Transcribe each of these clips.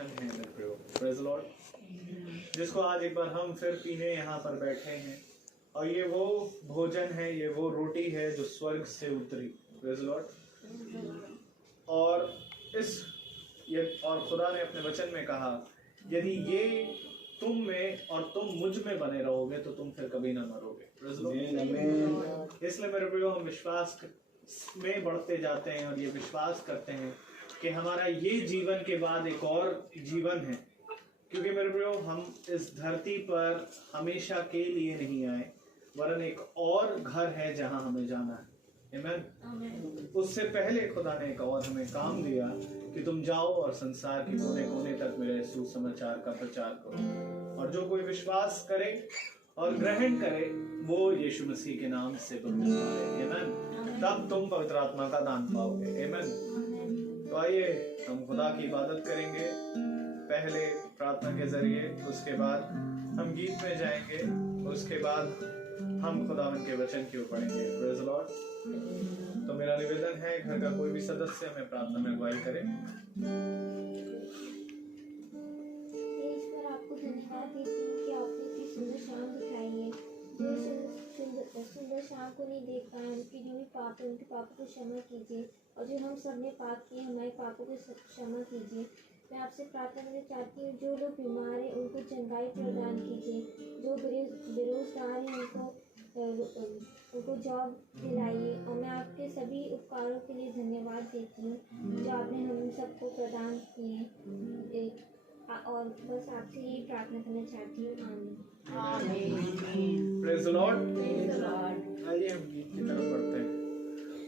वचन है मेरे प्रियो, प्रेज़ द लॉर्ड, जिसको आज एक बार हम फिर पीने यहाँ पर बैठे हैं। और ये वो भोजन है, ये वो रोटी है जो स्वर्ग से उतरी, प्रेज़ द लॉर्ड। और और खुदा ने अपने वचन में कहा, यदि ये तुम में और तुम मुझ में बने रहोगे तो तुम फिर कभी ना मरोगे, प्रेज़ द लॉर्ड। इसलिए मेरे प्रियो, हम विश्वास में बढ़ते जाते हैं और ये विश्वास करते हैं कि हमारा ये जीवन के बाद एक और जीवन है, क्योंकि मेरे प्रियो, हम इस धरती पर हमेशा के लिए नहीं आए, वरन एक और घर है जहां हमें जाना है। आमीन। उससे पहले खुदा ने एक और हमें काम दिया कि तुम जाओ और संसार के कोने कोने तक मेरे सुसमाचार का प्रचार करो, और जो कोई विश्वास करे और ग्रहण करे वो यीशु मसीह के नाम से बपतिस्मा ले। आमीन। तब तुम पवित्र आत्मा का दान पाओगे। आमीन। तो आइए हम खुदा की इबादत करेंगे, पहले प्रार्थना के जरिए, उसके बाद हम गीत में जाएंगे, उसके बाद हम खुदावन के वचन की ओर पढ़ेंगे। Praise the Lord. तो मेरा निवेदन है, घर का कोई भी सदस्य हमें प्रार्थना में अगुवाई करे। आपको धन्यवाद देती हूँ कि आपने इतनी सुंदर शाम दिखाई है। जो सुंदर शाम को नहीं देख पाए, उनके जो भी पाप है उनके पापों को क्षमा कीजिए, और जो हम सब ने पाप किए हमारे पापों को क्षमा कीजिए। मैं आपसे प्रार्थना करना चाहती हूँ, जो लोग बीमार हैं उनको चंगाई प्रदान कीजिए, जो बेरोजगार हैं उनको जॉब दिलाइए। और मैं आपके सभी उपकारों के लिए धन्यवाद देती हूँ जो आपने हम सबको प्रदान किए, और बस आपसे यही प्रार्थना करना चाहती हूँ। आमीन। Praise the Lord. आइए हम गीत की तरफ बढ़ते हैं,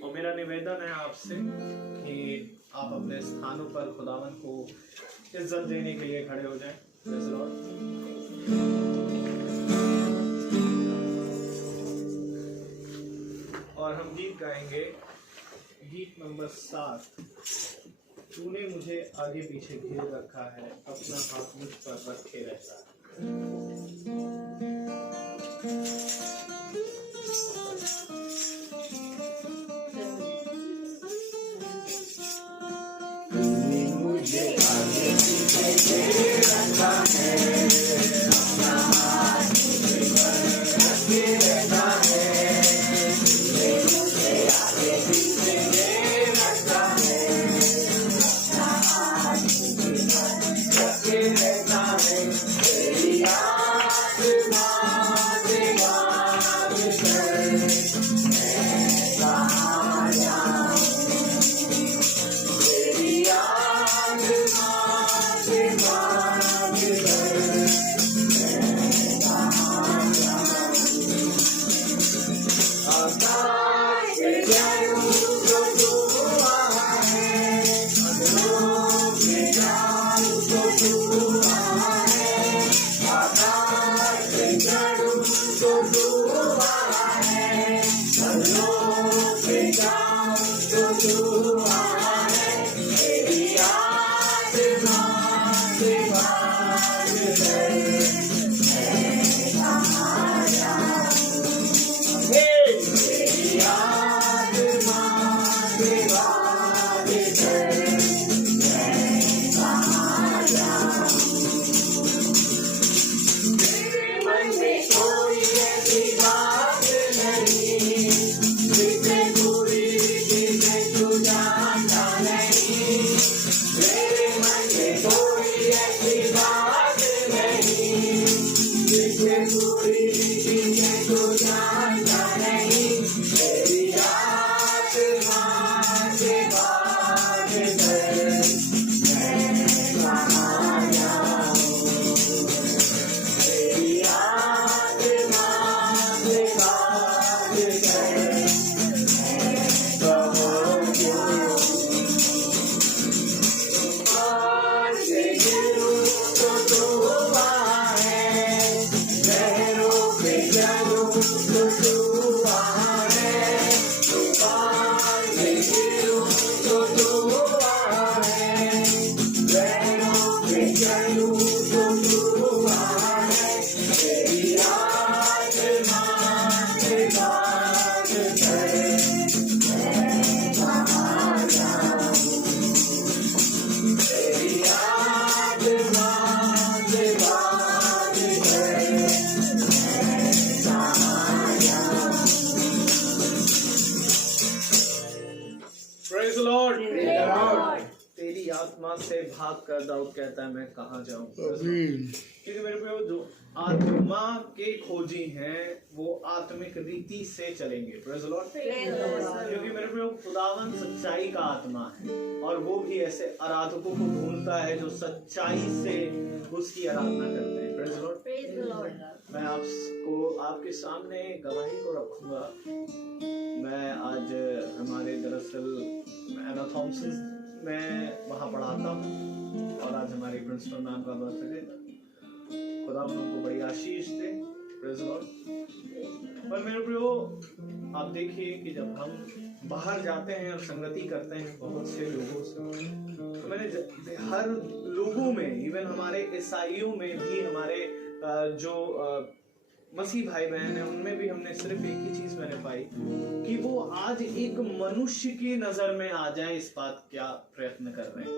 और मेरा निवेदन है आपसे कि आप अपने स्थानों पर खुदावन को इज्जत देने के लिए खड़े हो जाएं। Praise the Lord. और हम गीत गाएंगे, गीत नंबर 7। तूने मुझे आगे पीछे घेर रखा है, अपना हाथ मुझ पर रखे रहता है। मुझे आगे पीछे घेर रखा है, अपना हाथ मुझ पर रखे रहता है। मुझे आगे पीछे घेर रखा है, अपना हाथ मुझ पर रखे रहता है। तेरी आत्मा से बात कर, मैं कहाँ जाऊँ, तेरी आत्मा से बात कर, मैं कहाँ जाऊँ। आकाश पे जाऊँ तो तू वहाँ है, अधरों पे जाऊँ तो तू वहाँ है। आकाश पे चढ़ूँ तो तू वहाँ है, अधरों पे जाऊँ तो तू वहाँ है। तेरी आत्मा से बात कर, मैं कहाँ जाऊँ। तेरी आत्मा से बात कर, मैं कहाँ जाऊँ। तेरे मन में कोई ऐसी बात नहीं जिससे पूरी जिसे तू जानता नहीं। तेरे मन में भाग कर दाऊद कहता है मैं कहाँ जाऊँ, आमीन। क्योंकि मेरे पे जो आत्मा के खोजी हैं वो आत्मिक रीति से चलेंगे। Praise the Lord. क्योंकि मेरे पे खुदावन सच्चाई का आत्मा है और वो भी ऐसे आराधकों को ढूंढता है जो सच्चाई से उसकी आराधना करते हैं। Praise the Lord. मैं आपको आपके सामने गवाही को रखूंगा। मैं आज हमारे दरअसल एना थॉमसन में वहाँ पढ़ाता हूँ और आज हमारी प्रिंसिपल मैम का बर्थडे था। खुदा उनको बड़ी आशीष दे। Praise the Lord. पर मेरे प्रियो आप देखिए कि जब हम बाहर जाते हैं और संगति करते हैं बहुत से लोगों से, तो मैंने हर लोगों में, इवन हमारे ईसाइयों में भी, हमारे जो मसीह भाई बहन है उनमें भी हमने सिर्फ एक ही चीज मैंने पाई कि वो आज एक मनुष्य की नजर में आ जाए इस बात क्या प्रयत्न कर रहे हैं।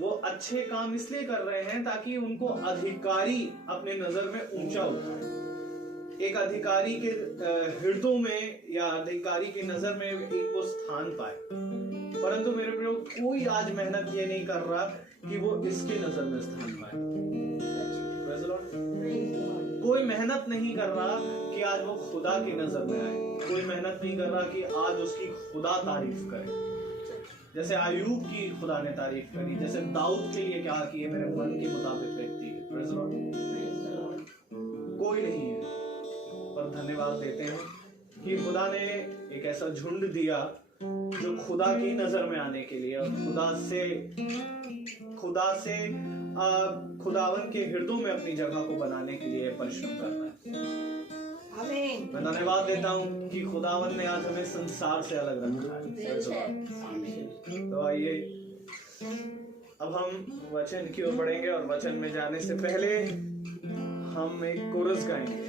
वो अच्छे काम इसलिए कर रहे हैं ताकि उनको अधिकारी अपने नजर में ऊंचा उठाए, एक अधिकारी के हृदय में या अधिकारी की नजर में एक वो स्थान पाए। परंतु मेरे प्रियो कोई आज मेहनत ये नहीं कर रहा कि वो इसके नजर में स्थान पाए। Praise the Lord. कोई मेहनत नहीं कर रहा कि आज वो खुदा की नजर में आए। कोई मेहनत नहीं कर रहा कि आज उसकी खुदा तारीफ करे, जैसे आयूब की खुदा ने तारीफ करी, जैसे दाऊद के लिए क्या किए मेरे मन के मुताबिक व्यक्ति है। Praise the Lord. कोई नहीं है, पर धन्यवाद देते हैं कि खुदा ने एक ऐसा झुंड दिया जो खुदा की नजर में आने के लिए और खुदावन के हृदय में अपनी जगह को बनाने के लिए परिश्रम करना है। मैं धन्यवाद देता हूँ कि खुदावन ने आज हमें संसार से अलग रखा है। तो आइए अब हम वचन की ओर बढ़ेंगे और वचन में जाने से पहले हम एक कोरस गाएंगे।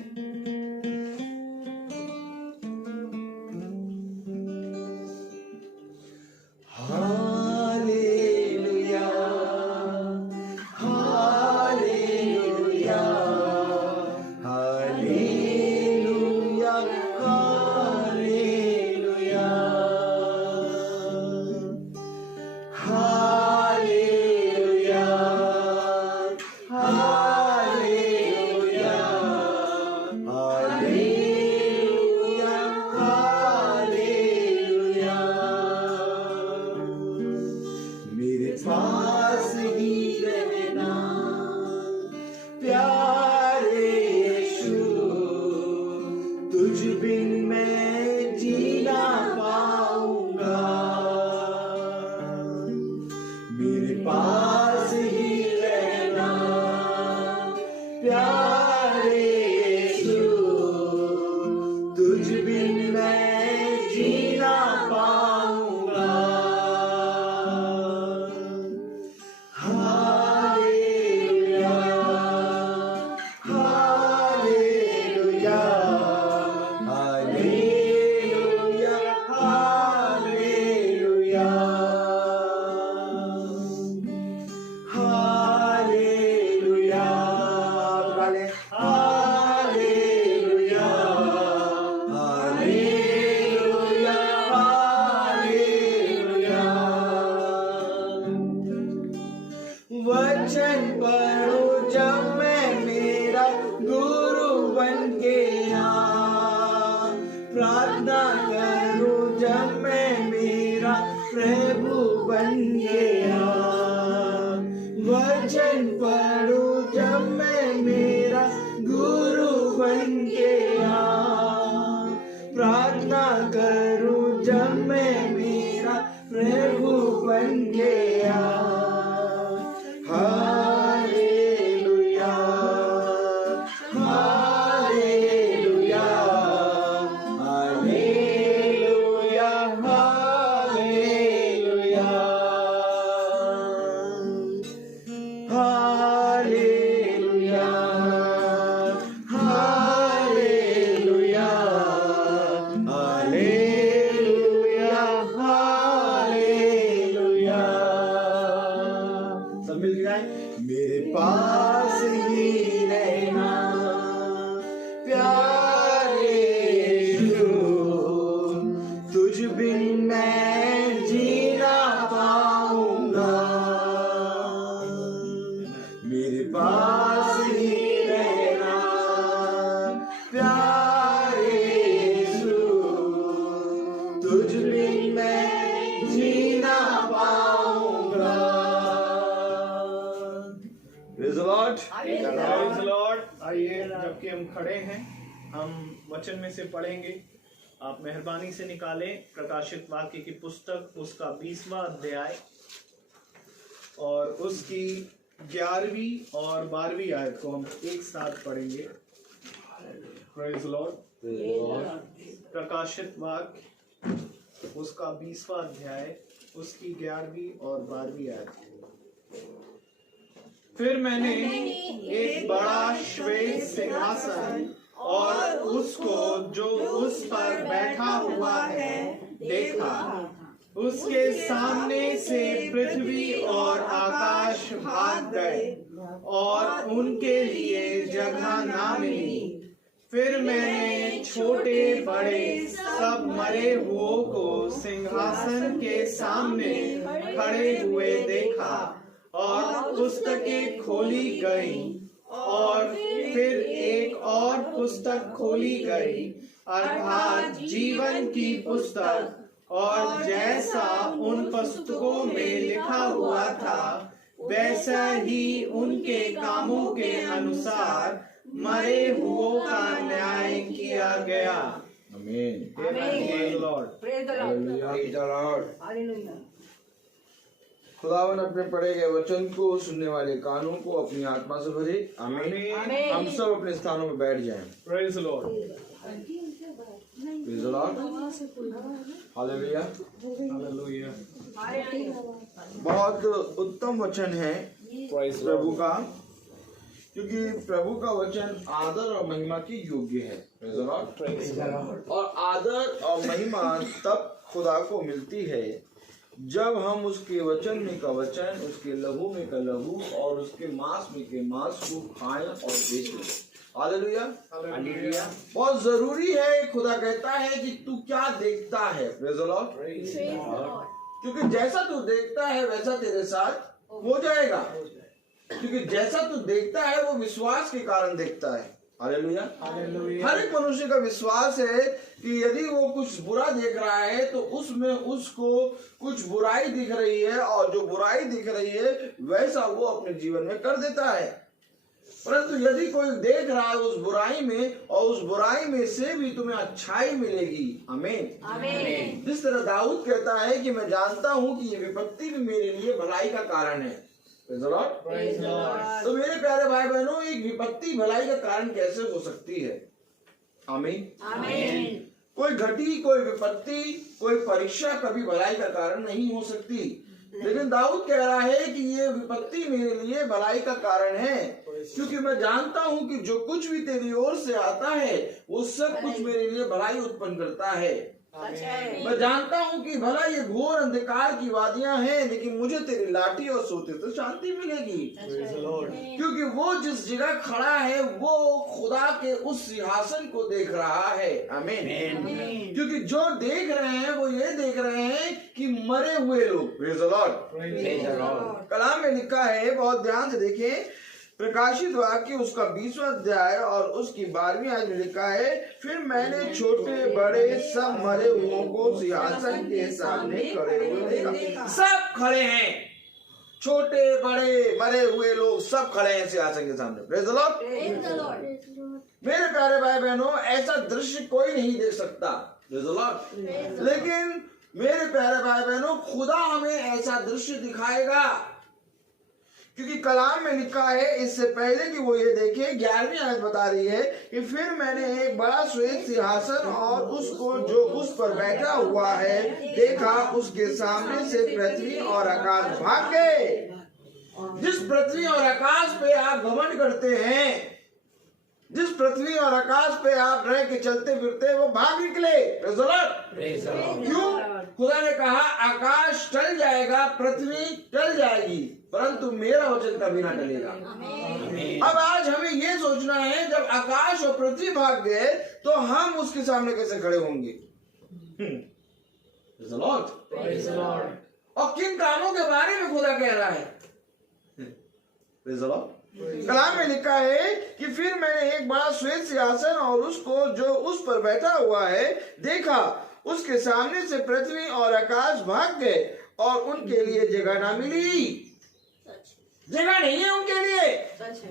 तुझ बिन मैं जी ना पाऊंगा। Praise the Lord. Praise the Lord. आइए जबकि हम खड़े हैं हम वचन में से पढ़ेंगे। आप मेहरबानी से निकालें प्रकाशित वाक्य की पुस्तक उसका 20वां अध्याय और उसकी 11वीं और 12वीं आयत को हम एक साथ पढ़ेंगे। Praise the Lord. प्रकाशित वाक्य उसका 20वां अध्याय उसकी 11वीं और 12वीं आयत। फिर मैंने एक बड़ा श्वेत सिंहासन और उसको जो उस पर बैठा हुआ है देखा। उसके सामने से पृथ्वी और आकाश भाग गए और उनके लिए जगह ना मिली। फिर मैंने छोटे बड़े सब मरे हुओं को सिंहासन के सामने खड़े हुए देखा और पुस्तकें खोली गईं और फिर एक और पुस्तक खोली गई अर्थात जीवन की पुस्तक और जैसा उन पुस्तकों में लिखा हुआ था वैसा ही उनके कामों के अनुसार मरे हुओं का न्याय किया गया। Amen. Praise the Lord. Praise the Hallelujah. Lord. Praise the Lord. Hallelujah. खुदावन अपने पढ़े गए वचन को सुनने वाले कानों को अपनी आत्मा से भरे। आमीन। Amen. हम सब अपने स्थानों में बैठ जाएं। Praise the Lord. Praise the Lord. Hallelujah. Hallelujah. बहुत उत्तम वचन है Praise the प्रभु Lord. का, क्योंकि प्रभु का वचन आदर और महिमा के योग्य है। Praise the Lord. Praise the Lord. और आदर और महिमा तब खुदा को मिलती है जब हम उसके वचन में का वचन, उसके लहू में का लहू और उसके मांस में के मांस को खाएं और देखें। हालेलुया। Hallelujah. बहुत जरूरी है। खुदा कहता है कि तू क्या देखता है। Praise the Lord. Praise the Lord. क्योंकि जैसा तू देखता है वैसा तेरे साथ हो जाएगा। क्योंकि जैसा तू देखता है वो विश्वास के कारण देखता है। हालेलुया। Hallelujah. हर एक मनुष्य का विश्वास है कि यदि वो कुछ बुरा देख रहा है तो उसमें उसको कुछ बुराई दिख रही है और जो बुराई दिख रही है वैसा वो अपने जीवन में कर देता है। परंतु यदि कोई देख रहा है उस बुराई में और उस बुराई में से भी तुम्हें अच्छाई मिलेगी। आमीन। आमीन। जिस तरह दाऊद कहता है कि मैं जानता हूं कि ये विपत्ति भी मेरे लिए भलाई का कारण है। Praise the Lord. Praise the Lord. तो मेरे प्यारे भाई बहनों, एक विपत्ति भलाई का कारण कैसे हो सकती है? आमीन। आमीन। कोई घटी, कोई विपत्ति, कोई परीक्षा कभी भलाई का कारण नहीं हो सकती। लेकिन दाऊद कह रहा है कि ये विपत्ति मेरे लिए भलाई का कारण है, क्योंकि मैं जानता हूं कि जो कुछ भी तेरी ओर से आता है वो सब कुछ मेरे लिए भलाई उत्पन्न करता है। मैं जानता हूं कि भला ये घोर अंधकार की वादियां हैं, लेकिन मुझे तेरी लाठी और सोते से शांति मिलेगी। Praise the Lord. क्योंकि वो जिस जगह खड़ा है वो खुदा के उस सिंहासन को देख रहा है। आमीन। क्योंकि जो देख रहे हैं वो ये देख रहे हैं कि मरे हुए लोग। Praise the Lord. Praise the Lord. कलाम में लिखा है, बहुत ध्यान से देखें, प्रकाशित वाक्य उसका 20वां अध्याय और उसकी 12वीं आयत में लिखा है, फिर मैंने छोटे बड़े सब मरे हुओं को सिंहासन के सामने खड़े हुए देखा। सब खड़े हैं, छोटे बड़े मरे हुए लोग सब खड़े हैं सिंहासन के सामने। Praise the Lord. Praise the Lord. मेरे प्यारे भाई बहनों, ऐसा दृश्य कोई नहीं देख सकता। Praise the Lord. लेकिन मेरे प्यारे भाई बहनों, खुदा हमें ऐसा दृश्य दिखाएगा, क्योंकि कलाम में लिखा है, इससे पहले कि वो ये देखे, 11वीं आयत बता रही है कि फिर मैंने एक बड़ा श्वेत सिंहासन और उसको जो उस पर बैठा हुआ है देखा। उसके सामने से पृथ्वी और आकाश भाग गए। जिस पृथ्वी और आकाश पे आप घमंड करते हैं, जिस पृथ्वी और आकाश पे आप रह के चलते फिरते वो भाग निकले। Praise the Lord. क्यों? खुदा ने कहा आकाश टल जाएगा, पृथ्वी टल जाएगी, परंतु मेरा वचन कभी ना टलेगा। अब आज हमें ये सोचना है, जब आकाश और पृथ्वी भाग गए तो हम उसके सामने कैसे खड़े होंगे? Praise the Lord. Praise the Lord. और किन कामों के बारे में खुदा कह रहा है? Praise the Lord. कलाम में लिखा है कि फिर मैंने एक बड़ा श्वेत सिंहासन और उसको जो उस पर बैठा हुआ है देखा। उसके सामने से पृथ्वी और आकाश भाग गए और उनके लिए जगह ना मिली। जगह नहीं है उनके लिए। सच है।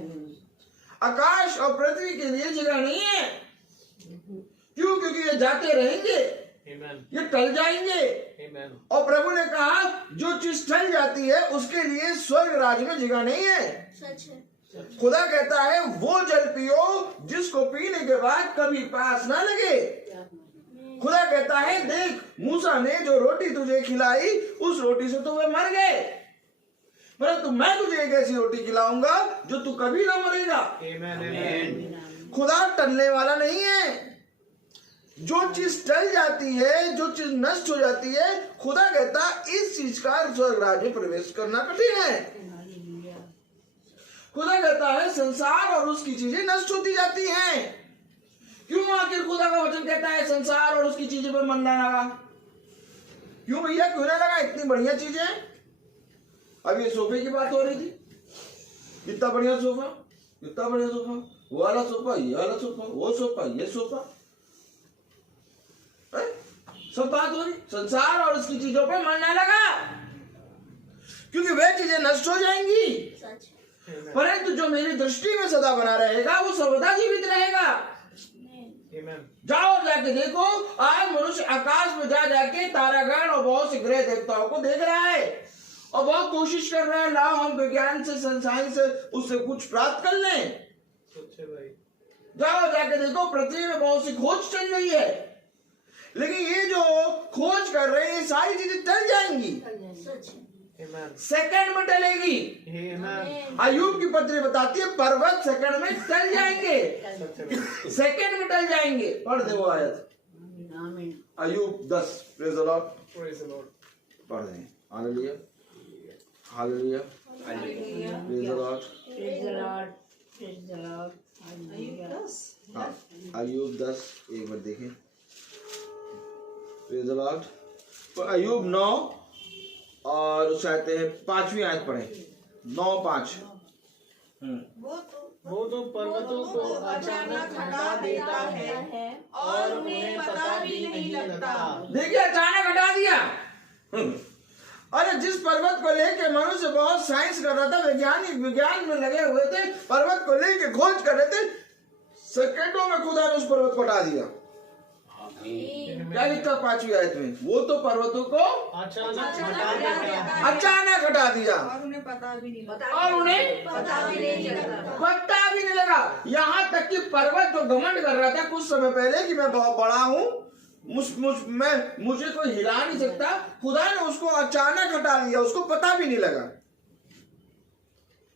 आकाश और पृथ्वी के लिए जगह नहीं है। क्यों? क्योंकि ये जाते रहेंगे, ये टल जाएंगे। और प्रभु ने कहा जो चीज टल जाती है उसके लिए स्वर्ग राज में जगह नहीं है। सच है। खुदा कहता है वो जल पियो जिसको पीने के बाद कभी प्यास ना लगे। खुदा कहता है देख मूसा ने जो रोटी तुझे खिलाई उस रोटी से तो वे मर गए, परंतु मैं तुझे एक ऐसी रोटी खिलाऊंगा जो तू कभी ना मरेगा। खुदा टलने वाला नहीं है। जो चीज टल जाती है, जो चीज नष्ट हो जाती है, खुदा कहता इस चीज का स्वर्ग राज्य में प्रवेश करना कठिन है। खुदा कहता है संसार और उसकी चीजें नष्ट होती जाती हैं। क्यों? आखिर खुदा का वचन कहता है संसार और उसकी चीजें पर मन ना लगा। क्यों भैया, क्यों ना लगा? इतनी बढ़िया चीजें। अब ये सोफे की बात हो रही थी, कितना बढ़िया सोफा, कितना बढ़िया सोफा, वो वाला सोफा, ये वाला सोफा, वो सोफा, ये सोफा, सब बात हो रही। संसार और उसकी चीजों पर मन ना लगा क्योंकि वे चीजें नष्ट हो जाएंगी, सच है। परंतु जो मेरी दृष्टि में सदा बना रहेगा वो सर्वदा जीवित रहेगा। जाओ जाके देखो, आज मनुष्य आकाश में जा जाके तारागण और बहुत से ग्रह देवताओं को देख रहा है और बहुत कोशिश कर रहा है लाओ हम विज्ञान से साइंस से उससे कुछ प्राप्त कर लें। जाओ जाके देखो, पृथ्वी में बहुत सी खोज चल रही है, लेकिन ये जो खोज कर रहे हैं ये सारी चीजें टल जाएंगी, सच है। सेकंड में टलेगी। अय्यूब की पत्री बताती है पर्वत सेकंड में टल जाएंगे, सेकंड में टल जाएंगे। पढ़ दे वो आयत, अय्यूब 10। प्रेज द लॉर्ड, पढ़ दें। Hallelujah, hallelujah, praise the Lord. हाँ, अय्यूब 10 एक बार देखें। Praise the Lord. अय्यूब 9 और उसे आते हैं 5वीं आयत पढ़े, 9:5। वो तो पर्वतों को अचानक हटा देता है और उन्हें पता भी नहीं लगता। देखिए अचानक हटा दिया। अरे जिस पर्वत को लेके मनुष्य बहुत साइंस कर रहा था, वैज्ञानिक विज्ञान में लगे हुए थे, पर्वत को लेके खोज कर रहे थे, सेकंडों में खुदा ने उस पर्वत को हटा दिया। क्या लिखा 5वीं आयत में? वो तो पर्वतों को अचानक हटा दिया और उन्हें पता भी नहीं लगा। यहाँ तक कि पर्वत जो घमंड कर रहा था कुछ समय पहले कि मैं बहुत बड़ा हूँ, मुझे कोई हिला नहीं सकता, खुदा ने उसको अचानक हटा दिया, उसको पता भी नहीं लगा।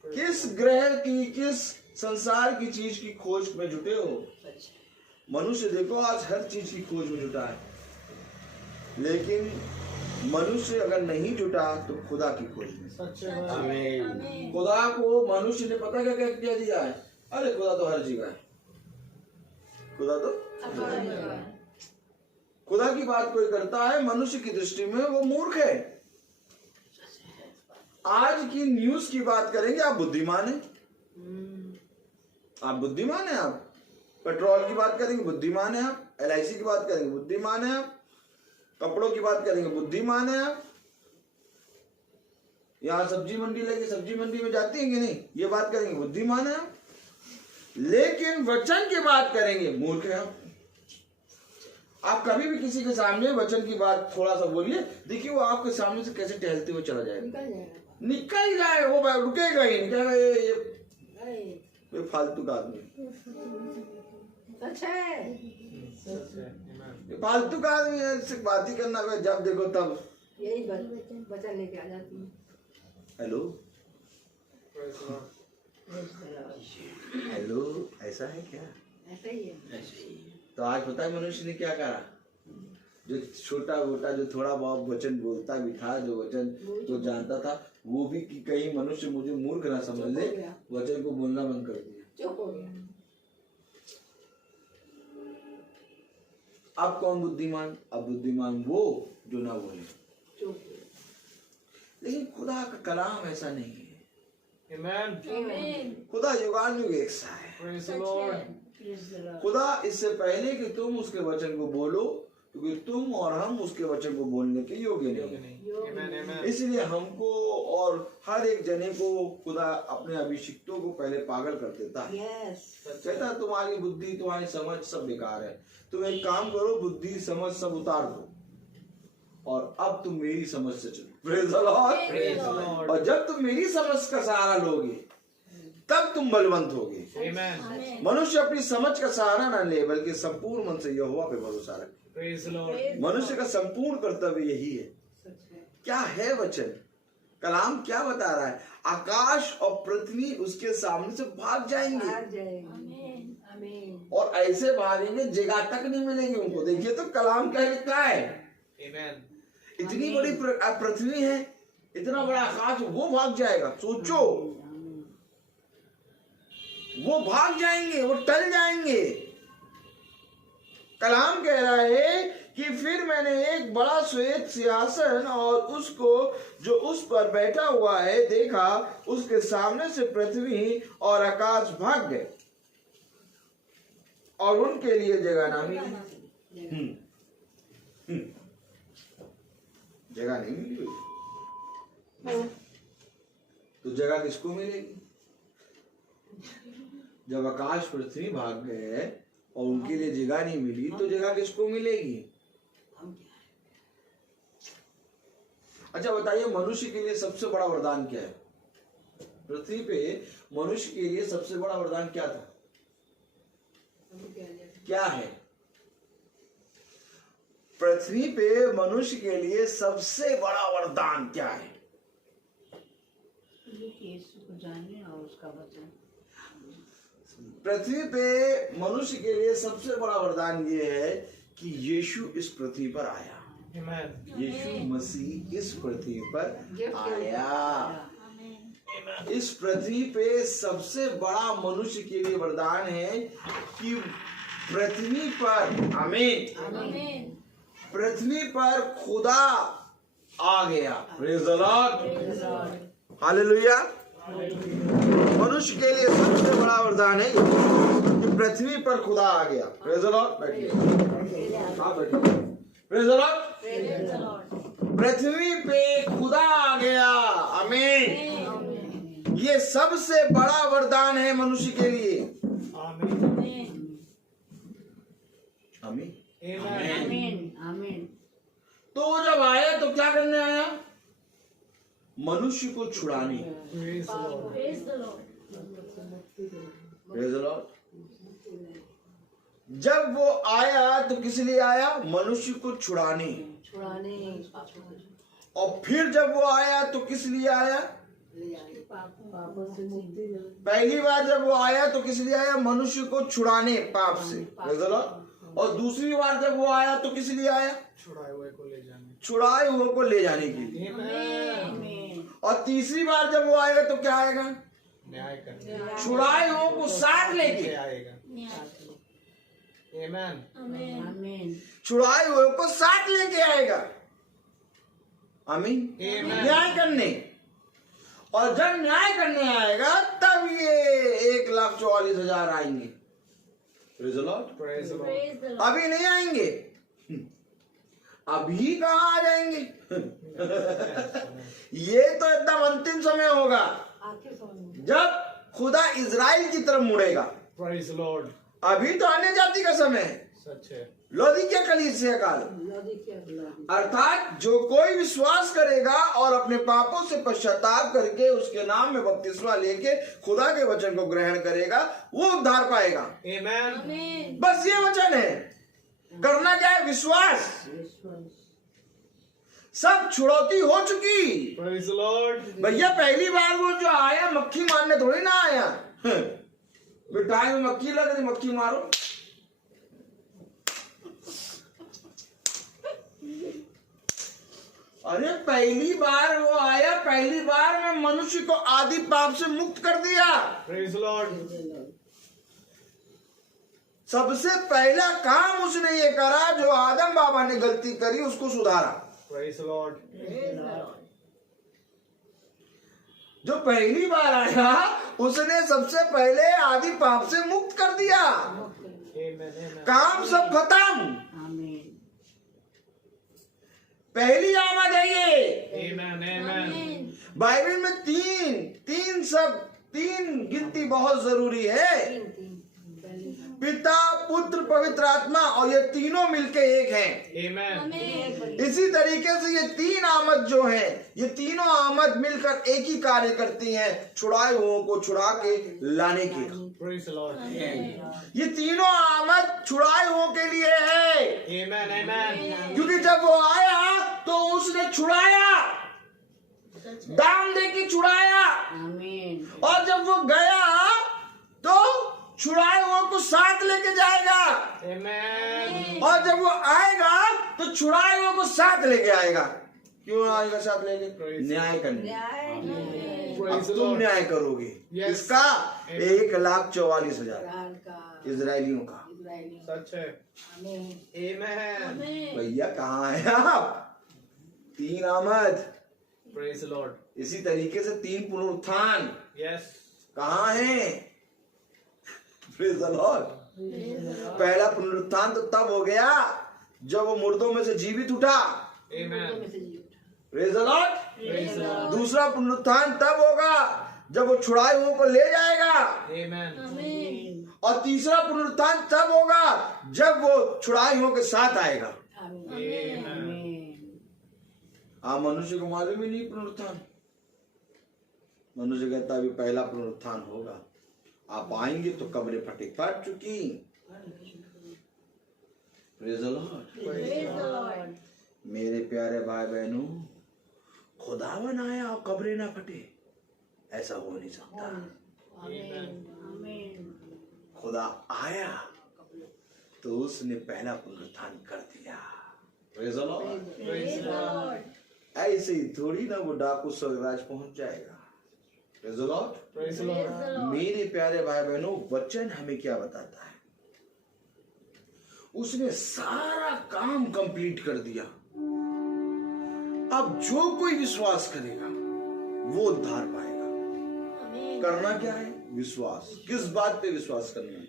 किस ग्रह की, किस संसार की चीज की खोज में जुटे हो? मनुष्य देखो आज हर चीज की खोज में जुटा है, लेकिन मनुष्य अगर नहीं जुटा तो खुदा की खोज में। खुदा को मनुष्य ने पता क्या क्या दिया है? अरे खुदा तो हर जगह है, खुदा की बात कोई करता है मनुष्य की दृष्टि में वो मूर्ख है। आज की न्यूज की बात करेंगे, आप बुद्धिमान हैं, आप बुद्धिमान हैं। आप पेट्रोल की बात करेंगे, बुद्धिमान है आप। LIC की बात करेंगे, बुद्धिमान है आप। कपड़ों की बात करेंगे, बुद्धिमान है आप। यहाँ सब्जी मंडी लगी, सब्जी मंडी में जाती है कि नहीं, ये बात करेंगे, बुद्धिमान है आप। लेकिन वचन की बात करेंगे, मूर्ख है आप। आप कभी भी किसी के सामने वचन की बात थोड़ा सा बोलिए, देखिए वो आपके सामने से कैसे टहलते हुए चला जाएगा, निकल जाएगा, वो रुकेगा ही नहीं, कहेगा ये फालतू का आदमी, फालतू का आदमी है, इससे बात ही करना है, जब देखो तब यही बचन लेके आ जाती है। हेलो हेलो, ऐसा है क्या? ऐसा ही है। तो आज पता है मनुष्य ने क्या करा? जो छोटा मोटा जो थोड़ा बहुत वचन बोलता भी था, जो वचन जो जानता था, वो भी कि कहीं मनुष्य मुझे मूर्ख ना समझ ले, वचन को बोलना बंद कर दिया, चुप हो गया। अब कौन बुद्धिमान? अब बुद्धिमान वो जो ना बोले, चुप। लेकिन खुदा का कलाम ऐसा नहीं है। आमीन। खुदा युगानुयुग एक सा है। खुदा इससे पहले कि तुम उसके वचन को बोलो, क्योंकि तुम और हम उसके वचन को बोलने के योग्य नहीं। Amen, amen. इसलिए हमको और हर एक जने को खुदा अपने अभिषिक्तों को पहले पागल कर देता है। कहता है तुम्हारी बुद्धि तुम्हारी समझ सब बेकार है, तुम एक काम करो, बुद्धि समझ सब उतार दो और अब तुम मेरी समझ से चलो। Praise the Lord. Praise the Lord. और जब तुम मेरी समझ का सहारा लोगे तब तुम बलवंत होगे। Amen. मनुष्य अपनी समझ का सहारा न ले बल्कि संपूर्ण मन से यहोवा पे भरोसा रखे। Praise the Lord. मनुष्य का संपूर्ण कर्तव्य यही है। क्या है वचन? कलाम क्या बता रहा है? आकाश और पृथ्वी उसके सामने से भाग जाएंगे और ऐसे भागेंगे जगह तक नहीं मिलेगी उनको। देखिए तो कलाम क्या लिखा है। Amen. इतनी बड़ी पृथ्वी है, इतना बड़ा आकाश, वो भाग जाएगा। सोचो, वो भाग जाएंगे, वो टल जाएंगे। कलाम कह रहा है कि फिर मैंने एक बड़ा श्वेत सिंहासन और उसको जो उस पर बैठा हुआ है देखा, उसके सामने से पृथ्वी और आकाश भाग गए और उनके लिए जगह ना मिली। जगह नहीं मिली तो जगह किसको मिलेगी? जब आकाश पृथ्वी भाग गए और उनके लिए जगह नहीं मिली तो जगह किसको मिलेगी? अच्छा बताइए, मनुष्य के लिए सबसे बड़ा वरदान क्या है? पृथ्वी पे मनुष्य के लिए सबसे बड़ा वरदान क्या था? क्या है? पृथ्वी पे मनुष्य के लिए सबसे बड़ा वरदान क्या है? यीशु को जानने और उसका वचन। पृथ्वी पे मनुष्य के लिए सबसे बड़ा वरदान ये है कि यीशु इस पृथ्वी पर आया। Amen. यीशु मसीह इस पृथ्वी पर आया। इस पृथ्वी पे सबसे बड़ा मनुष्य के लिए वरदान है कि पृथ्वी पर, आमीन, पृथ्वी पर खुदा आ गया। Praise the Lord, hallelujah. मनुष्य के लिए सबसे बड़ा वरदान है कि पृथ्वी पर खुदा आ गया। Praise the Lord. बैठिए, हाँ बैठिए। Praise the Lord. पृथ्वी पे खुदा आ गया। आमीन। ये सबसे बड़ा वरदान है मनुष्य के लिए। आमीन, आमीन। तो वो जब आया तो क्या करने आया? मनुष्य को छुड़ाने। Praise the Lord. Praise the Lord. जब वो आया तो किस लिए आया? मनुष्य को छुड़ाने। और फिर जब वो आया तो किस लिए आया? पहली बार जब वो आया तो किस लिए आया? मनुष्य को छुड़ाने पाप से। Praise the Lord. और दूसरी बार जब वो आया तो किस लिए आया? छुड़ाए हुए को ले जाने। छुड़ाए हुए को ले जाने के लिए। Amen. और तीसरी बार जब वो आएगा तो क्या आएगा? न्याय करने छुड़ाए हुए को साथ लेके। आएगा। Amen. छुड़ाए हुए को साथ लेके आएगा। आमीन। Amen. न्याय करने। और जब न्याय करने आएगा तब ये 1,44,000 आएंगे। Praise the Lord. Praise the Lord. अभी नहीं आएंगे। अभी कहाँ आ जाएंगे? ये तो एकदम अंतिम समय होगा जब खुदा इजराइल की तरफ मुड़ेगा। Praise the Lord. अभी तो अन्य जाति का समय है, सच है। लौदीकिया कलीसिया काल, अर्थात जो कोई विश्वास करेगा और अपने पापों से पश्चाताप करके उसके नाम में बपतिस्मा लेके खुदा के वचन को ग्रहण करेगा, वो उद्धार पाएगा। Amen. बस ये वचन है। करना क्या है? विश्वास। सब छुड़ौती हो चुकी। Praise the Lord. भैया पहली बार वो जो आया मक्खी मारने थोड़ी ना आया। मिठाई में मक्खी लग रही, मक्खी मारो। अरे पहली बार वो आया, पहली बार में मनुष्य को आदि पाप से मुक्त कर दिया। Praise the Lord. सबसे पहला काम उसने ये करा जो आदम बाबा ने गलती करी उसको सुधारा। Praise the Lord. जो पहली बार आया उसने सबसे पहले आदि पाप से मुक्त कर दिया। Amen. Amen. काम सब खत्म। पहली आमद है ये। Amen. Amen. बाइबल में तीन गिनती बहुत जरूरी है। पिता, पुत्र, पवित्र आत्मा, और ये तीनों मिलके एक हैं। Amen. इसी तरीके से ये तीन आमद जो हैं, ये तीनों आमद मिलकर एक ही कार्य करती हैं, छुड़ाए हुओं को छुड़ा के लाने के। Praise the Lord. ये तीनों आमद छुड़ाए हुओं के लिए है, Amen. Amen. क्योंकि जब वो आया तो उसने छुड़ाया, दाम दे के छुड़ाया, और जब वो गया तो छुड़ाए हुओं को साथ लेके जाएगा, Amen. और जब वो आएगा तो छुड़ाए हुओं को साथ लेके आएगा। क्यों आएगा साथ लेके? न्याय करने। अब Praise the तुम Lord. न्याय करोगे। Yes. इसका 1,44,000 इजरायलियों का। सच है। Amen. भैया कहाँ है आप? तीन आमद, Praise the Lord. इसी तरीके से तीन पुनरुत्थान Yes. कहाँ है? Praise the Lord. पहला पुनरुत्थान तो तब हो गया जब वो मुर्दों में से जीवित उठा। Amen. Praise the Lord. Praise the Lord. दूसरा पुनरुत्थान तब होगा जब वो छुड़ाए हुओं को ले जाएगा, Amen. और तीसरा पुनरुत्थान तब होगा जब वो छुड़ाए हुओं के साथ आएगा। Amen. आप मनुष्य को मालूम ही नहीं पुनरुत्थान। मनुष्य कहता अभी पहला पुनरुत्थान होगा, आप आएंगे तो कब्रें फट चुकी। Praise the Lord. मेरे प्यारे भाई बहनों, खुदावन आया और कब्रें ना फटे, ऐसा हो नहीं सकता। खुदा आया तो उसने पहला पुनरुत्थान कर दिया। Praise the Lord. Praise the Lord. ऐसे ही थोड़ी ना वो डाकू स्वर्गराज पहुंच जाएगा। Praise the Lord. Praise the Lord. मेरे प्यारे भाई बहनों, वचन हमें क्या बताता है? उसने सारा काम कंप्लीट कर दिया। अब जो कोई विश्वास करेगा वो उद्धार पाएगा। करना क्या है? विश्वास। किस बात पे विश्वास करना है?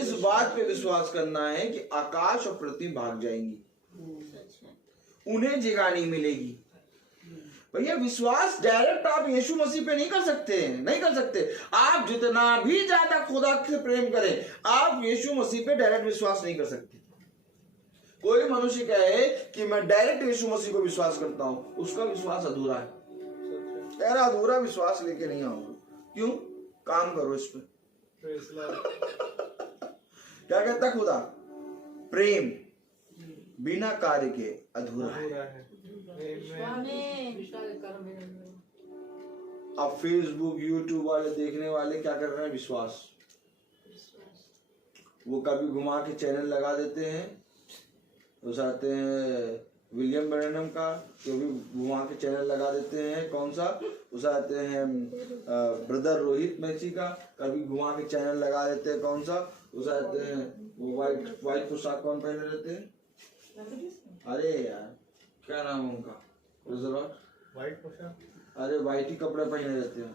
इस बात पे विश्वास करना है कि आकाश और पृथ्वी भाग जाएंगी, उन्हें जगह नहीं मिलेगी। भैया विश्वास डायरेक्ट आप यीशु मसीह पे नहीं कर सकते। आप जितना भी ज्यादा खुदा से प्रेम करें, आप यीशु मसीह पे डायरेक्ट विश्वास नहीं कर सकते। कोई मनुष्य कहे कि मैं डायरेक्ट यीशु मसीह को विश्वास करता हूं, उसका विश्वास अधूरा है। कह रहा अधूरा विश्वास लेके नहीं आऊंगा। क्यों? काम करो इस पे। Praise the Lord. क्या कहता खुदा? प्रेम बिना कार्य के अधूरा है। पूरा है। Amen. अब फेसबुक यूट्यूब वाले देखने वाले क्या कर रहे हैं? विश्वास। वो कभी घुमा के चैनल लगा देते हैं, उस आते हैं विलियम ब्रैनम का, कभी घुमा के चैनल लगा देते हैं कौन सा, उस आते हैं ब्रदर रोहित मैची का, कभी घुमा के चैनल लगा देते हैं कौन सा, उस आते हैं वो व्हाइट पोशाक कौन पहने रहते हैं? अरे यार क्या नाम है उनका? White पोशाक। अरे व्हाइट ही कपड़े पहने रहते हैं।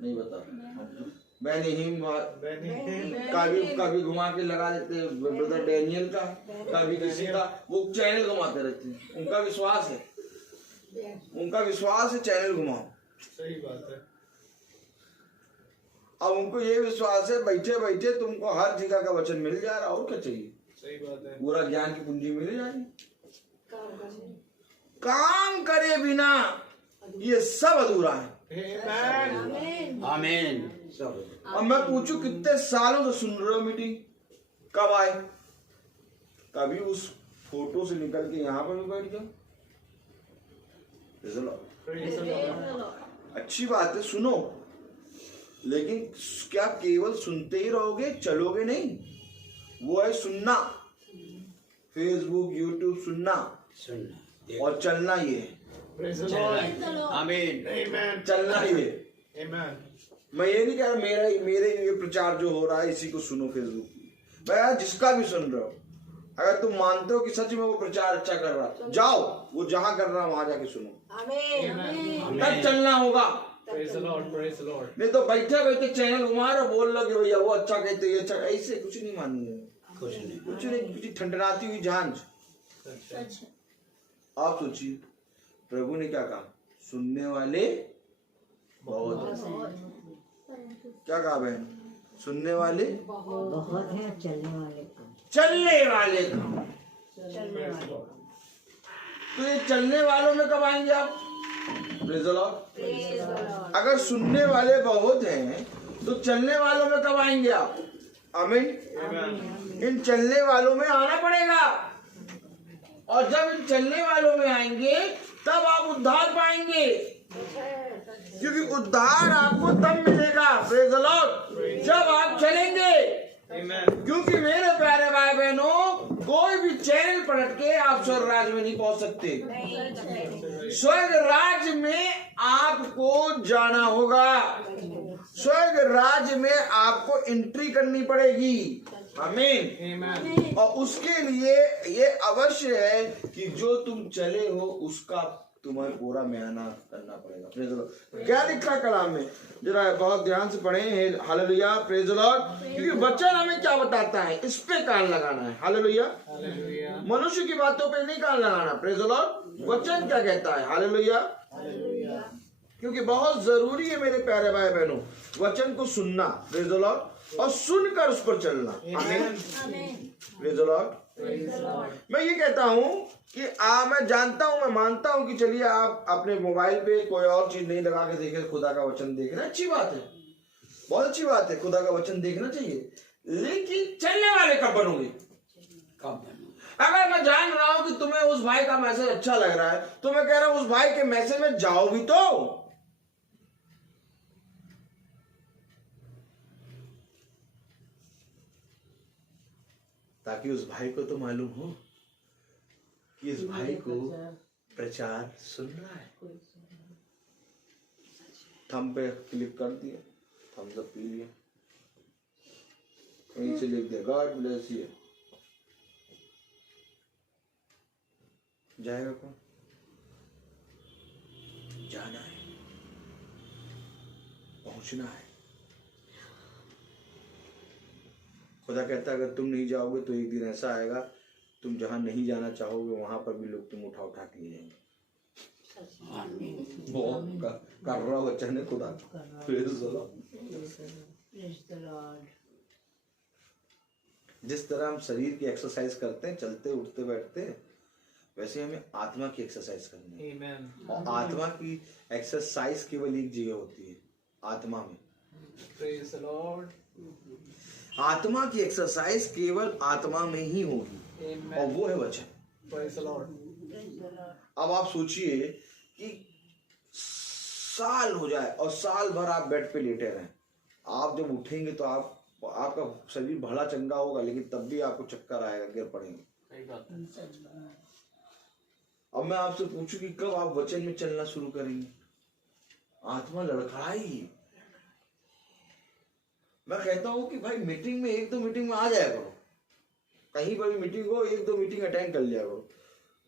नहीं बता। बेनिहिम कभी घुमा के लगा देते हैं, ब्रदर डैनियल का, कभी किसी का, वो चैनल घुमाते रहते हैं। उनका विश्वास है चैनल घुमाओ। सही बात है। अब उनको ये विश्वास है बैठे बैठे तुमको हर जगह का वचन मिल जा रहा, और क्या चाहिए? सही बात है। पूरा ज्ञान की पूंजी मिल जाएगी। काम करे बिना ये सब अधूरा है। Amen. आमीन। अब मैं पूछूं कितने सालों से सुन रहे हो मीटिंग, कब आए? कभी उस फोटो से निकल के यहाँ पर भी बैठ गया। Praise the Lord. अच्छी बात है, सुनो, लेकिन क्या केवल सुनते ही रहोगे, चलोगे नहीं? वो है सुनना, फेसबुक यूट्यूब सुनना, और चलना ये है। Praise the Lord. आमीन। Amen. चलना ये। Amen. मैं ये नहीं कह रहा मेरे ये प्रचार जो हो रहा है इसी को सुनो फेसबुक। मैं जिसका भी सुन रहा हूँ, अगर तुम मानते हो कि सच में वो प्रचार अच्छा कर रहा है, जाओ वो जहां कर रहा है वहां जाके सुनो, तब चलना होगा। Praise the Lord. Praise the Lord. नहीं तो बैठे बैठे चैनल घुमा रहे बोल लो कि भैया वो अच्छा कहते ये अच्छा, ऐसे कुछ नहीं माननी है। कुछ नहीं ठंडराती हुई झांझ। आप सोचिए, प्रभु ने क्या कहा? सुनने वाले बहुत हैं। क्या कहा बहन? सुनने वाले बहुत है, चलने वाले कम। चलने वाले कम। तो ये चलने वालों में कब आएंगे आप? Praise the Lord. अगर सुनने वाले बहुत हैं तो चलने वालों में कब आएंगे आप? आमीन। इन चलने वालों में आना पड़ेगा, और जब इन चलने वालों में आएंगे तब आप उद्धार पाएंगे, क्योंकि उद्धार आपको तब मिलेगा, प्रेज़ द लॉर्ड, जब आप चलेंगे। क्योंकि मेरे प्यारे भाई बहनों, कोई भी चैनल पलट के आप स्वर्ग राज्य में नहीं पहुंच सकते। स्वर्ग राज्य में आपको जाना होगा, स्वर्ग राज्य में आपको एंट्री करनी पड़ेगी। आमीन। और उसके लिए ये अवश्य है कि जो तुम चले हो उसका तुम्हें पूरा मेहनत करना पड़ेगा। Praise the Lord. क्या लिखा कलाम में, जरा बहुत ध्यान से पढ़ें। Hallelujah, praise the Lord. क्योंकि वचन हमें क्या बताता है? इस पे कान लगाना है। हालेलुया। मनुष्य की बातों पे नहीं कान लगाना। Praise the Lord. वचन क्या कहता है? हालेलुया। क्योंकि बहुत जरूरी है मेरे प्यारे भाई बहनों, वचन को सुनना, प्रेज़ द लॉर्ड, और सुनकर उस पर चलना। आमीन। Praise the Lord. मैं ये कहता हूं कि मैं जानता हूं, मैं मानता हूं कि चलिए आप अपने मोबाइल पे कोई और चीज नहीं लगा के देखें, खुदा का वचन देखना अच्छी बात है, बहुत अच्छी बात है, खुदा का वचन देखना चाहिए। लेकिन चलने वाले कब बनोगे? अगर मैं जान रहा हूं कि तुम्हें उस भाई का मैसेज अच्छा लग रहा है, तो मैं कह रहा हूं उस भाई के मैसेज में जाओ भी तो। ताकि उस भाई को तो मालूम हो कि इस भाई को प्रचार सुन रहा है। थंब पे क्लिक कर दिया, थम्स अप पी लिया, यहीं से लिख दिया गॉड ब्लेस यू। जाएगा कौन? जाना है, पहुंचना है। खुदा कहता है अगर तुम नहीं जाओगे तो एक दिन ऐसा आएगा, तुम जहां नहीं जाना चाहोगे वहां पर भी लोग तुम उठा के ले जाएंगे। कर रहा वचन है खुदा। Praise the Lord. जिस तरह हम शरीर की एक्सरसाइज करते हैं, चलते उठते बैठते हैं, वैसे हमें आत्मा की एक्सरसाइज करनी है। और आत्मा की एक्सरसाइज केवल एक जगह होती है, आत्मा में। Praise the Lord. आत्मा की एक्सरसाइज केवल आत्मा में ही होगी, और वो है वचन। Praise the Lord. अब आप सोचिए कि साल हो जाए और साल भर आप बेड पे लेटे रहें, आप जब उठेंगे तो आपका शरीर भला चंगा होगा, लेकिन तब भी आपको चक्कर आएगा, गिर पड़ेंगे। अब मैं आपसे पूछूं कि कब आप वचन में चलना शुरू करेंगे? आत्मा लड़खड़ाई। मैं कहता हूं कि भाई मीटिंग में एक दो मीटिंग में आ जाया करो, कहीं पर भी मीटिंग हो एक दो मीटिंग अटेंड कर लिया करो।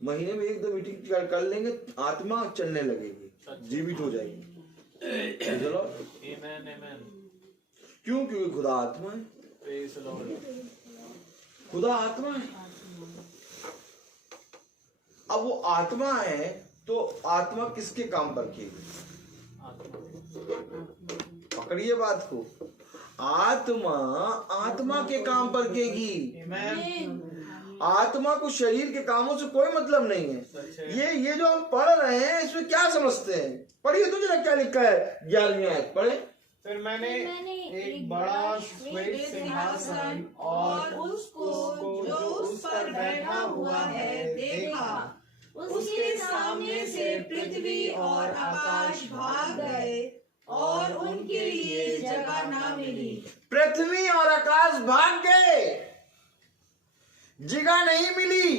महीने में एक दो मीटिंग कर लेंगे, आत्मा चलने लगेगी, जीवित हो जाएगी। चलो क्यों? क्योंकि खुदा आत्मा है। खुदा आत्मा है। अब वो आत्मा है तो आत्मा किसके काम पर की? पकड़िए बात को, आत्मा के काम पर केगी। आत्मा को शरीर के कामों से कोई मतलब नहीं है। ये जो हम पढ़ रहे हैं इसमें क्या समझते हैं? पढ़िए तो जरा क्या लिखा है 11वीं आयत पढ़े। फिर मैंने एक बड़ा श्वेत सिंहासन और उसको जो उस पर बैठा हुआ है देखा। उसके सामने से पृथ्वी और आकाश भाग गए और उनके लिए जगह ना मिली। पृथ्वी और आकाश भाग गए, जगह नहीं मिली।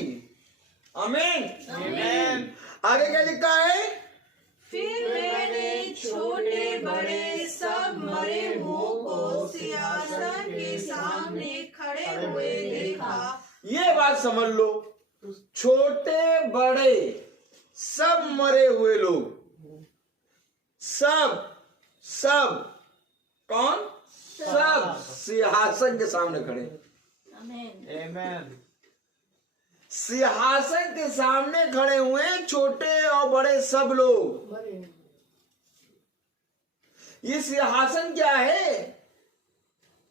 आमीन। आमीन। आगे क्या लिखा है? फिर मैंने छोटे बड़े सब मरे हुओं को सिंहासन के सामने खड़े हुए देखा। ये बात समझ लो, छोटे बड़े सब मरे हुए लोग, सब कौन? सब सिंहासन के सामने खड़े। आमीन। सिंहासन के सामने खड़े हुए हैं छोटे और बड़े सब लोग। ये सिंहासन क्या है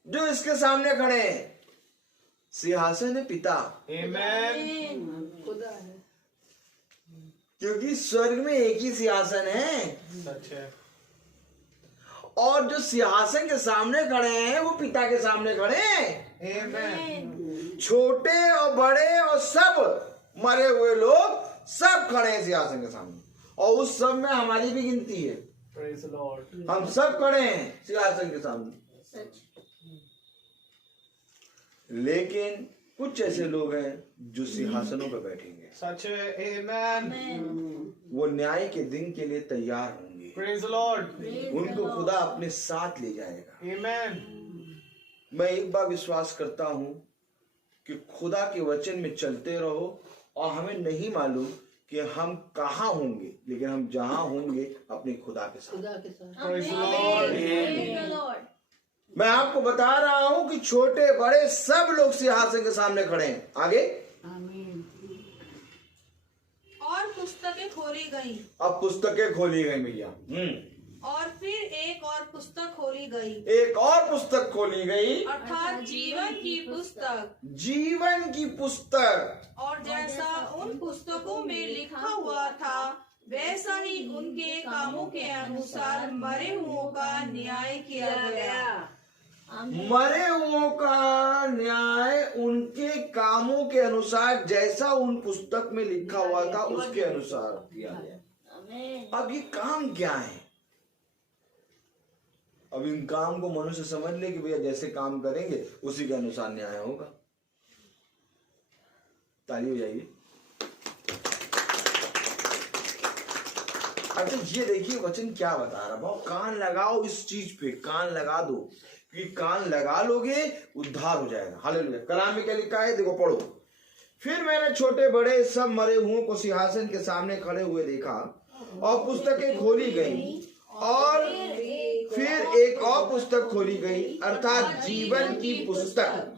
जो इसके सामने खड़े हैं? सिंहासन है पिता। आमेन। खुदा है। क्योंकि स्वर्ग में एक ही सिंहासन है, सच है। और जो सिंहासन के सामने खड़े हैं वो पिता के सामने खड़े हैं। आमेन। छोटे और बड़े और सब मरे हुए लोग सब खड़े हैं सिंहासन के सामने, और उस सब में हमारी भी गिनती है। Praise the Lord. हम सब खड़े हैं सिंहासन के सामने। सच। लेकिन कुछ ऐसे लोग हैं जो सिंहासनों पर बैठेंगे, सच है। आमेन। वो न्याय के दिन के लिए तैयार होंगे। Praise the Lord. उनको खुदा अपने साथ ले जाएगा। आमेन। मैं एक बार विश्वास करता हूं कि खुदा के वचन में चलते रहो, और हमें नहीं मालूम कि हम कहाँ होंगे, लेकिन हम जहां होंगे अपने खुदा के साथ। खुदा के साथ। Praise the Lord. Praise the Lord. मैं आपको बता रहा हूं कि छोटे बड़े सब लोग सिंहासन के सामने खड़े हैं। आगे आमीन। और पुस्तकें खोली गई अब पुस्तकें खोली गई भैया। और फिर एक और पुस्तक खोली गई, एक और पुस्तक खोली गई, अर्थात जीवन की पुस्तक। जीवन की पुस्तक। और जैसा उन पुस्तकों में लिखा हुआ था वैसा ही उनके कामों के अनुसार मरे हुओं का न्याय किया गया। मरे हुओं का न्याय उनके कामों के अनुसार, जैसा उन पुस्तक में लिखा हुआ था उसके अनुसार किया गया। आमेन। अब ये काम क्या है? अब इन काम को मनुष्य समझ ले कि भैया जैसे काम करेंगे उसी के अनुसार न्याय होगा। ताली हो जाइए। अच्छा ये देखिए वचन क्या बता रहा। भाव कान लगाओ इस चीज पे, कान लगा दो, क्योंकि कान लगा लोगे उद्धार हो जाएगा। हालेलुया। कलाम में क्या लिखा है देखो, पढ़ो। फिर मैंने छोटे बड़े सब मरे हुओं को सिंहासन के सामने खड़े हुए देखा, और पुस्तकें खोली गई, और फिर एक और पुस्तक खोली गई, अर्थात जीवन की पुस्तक।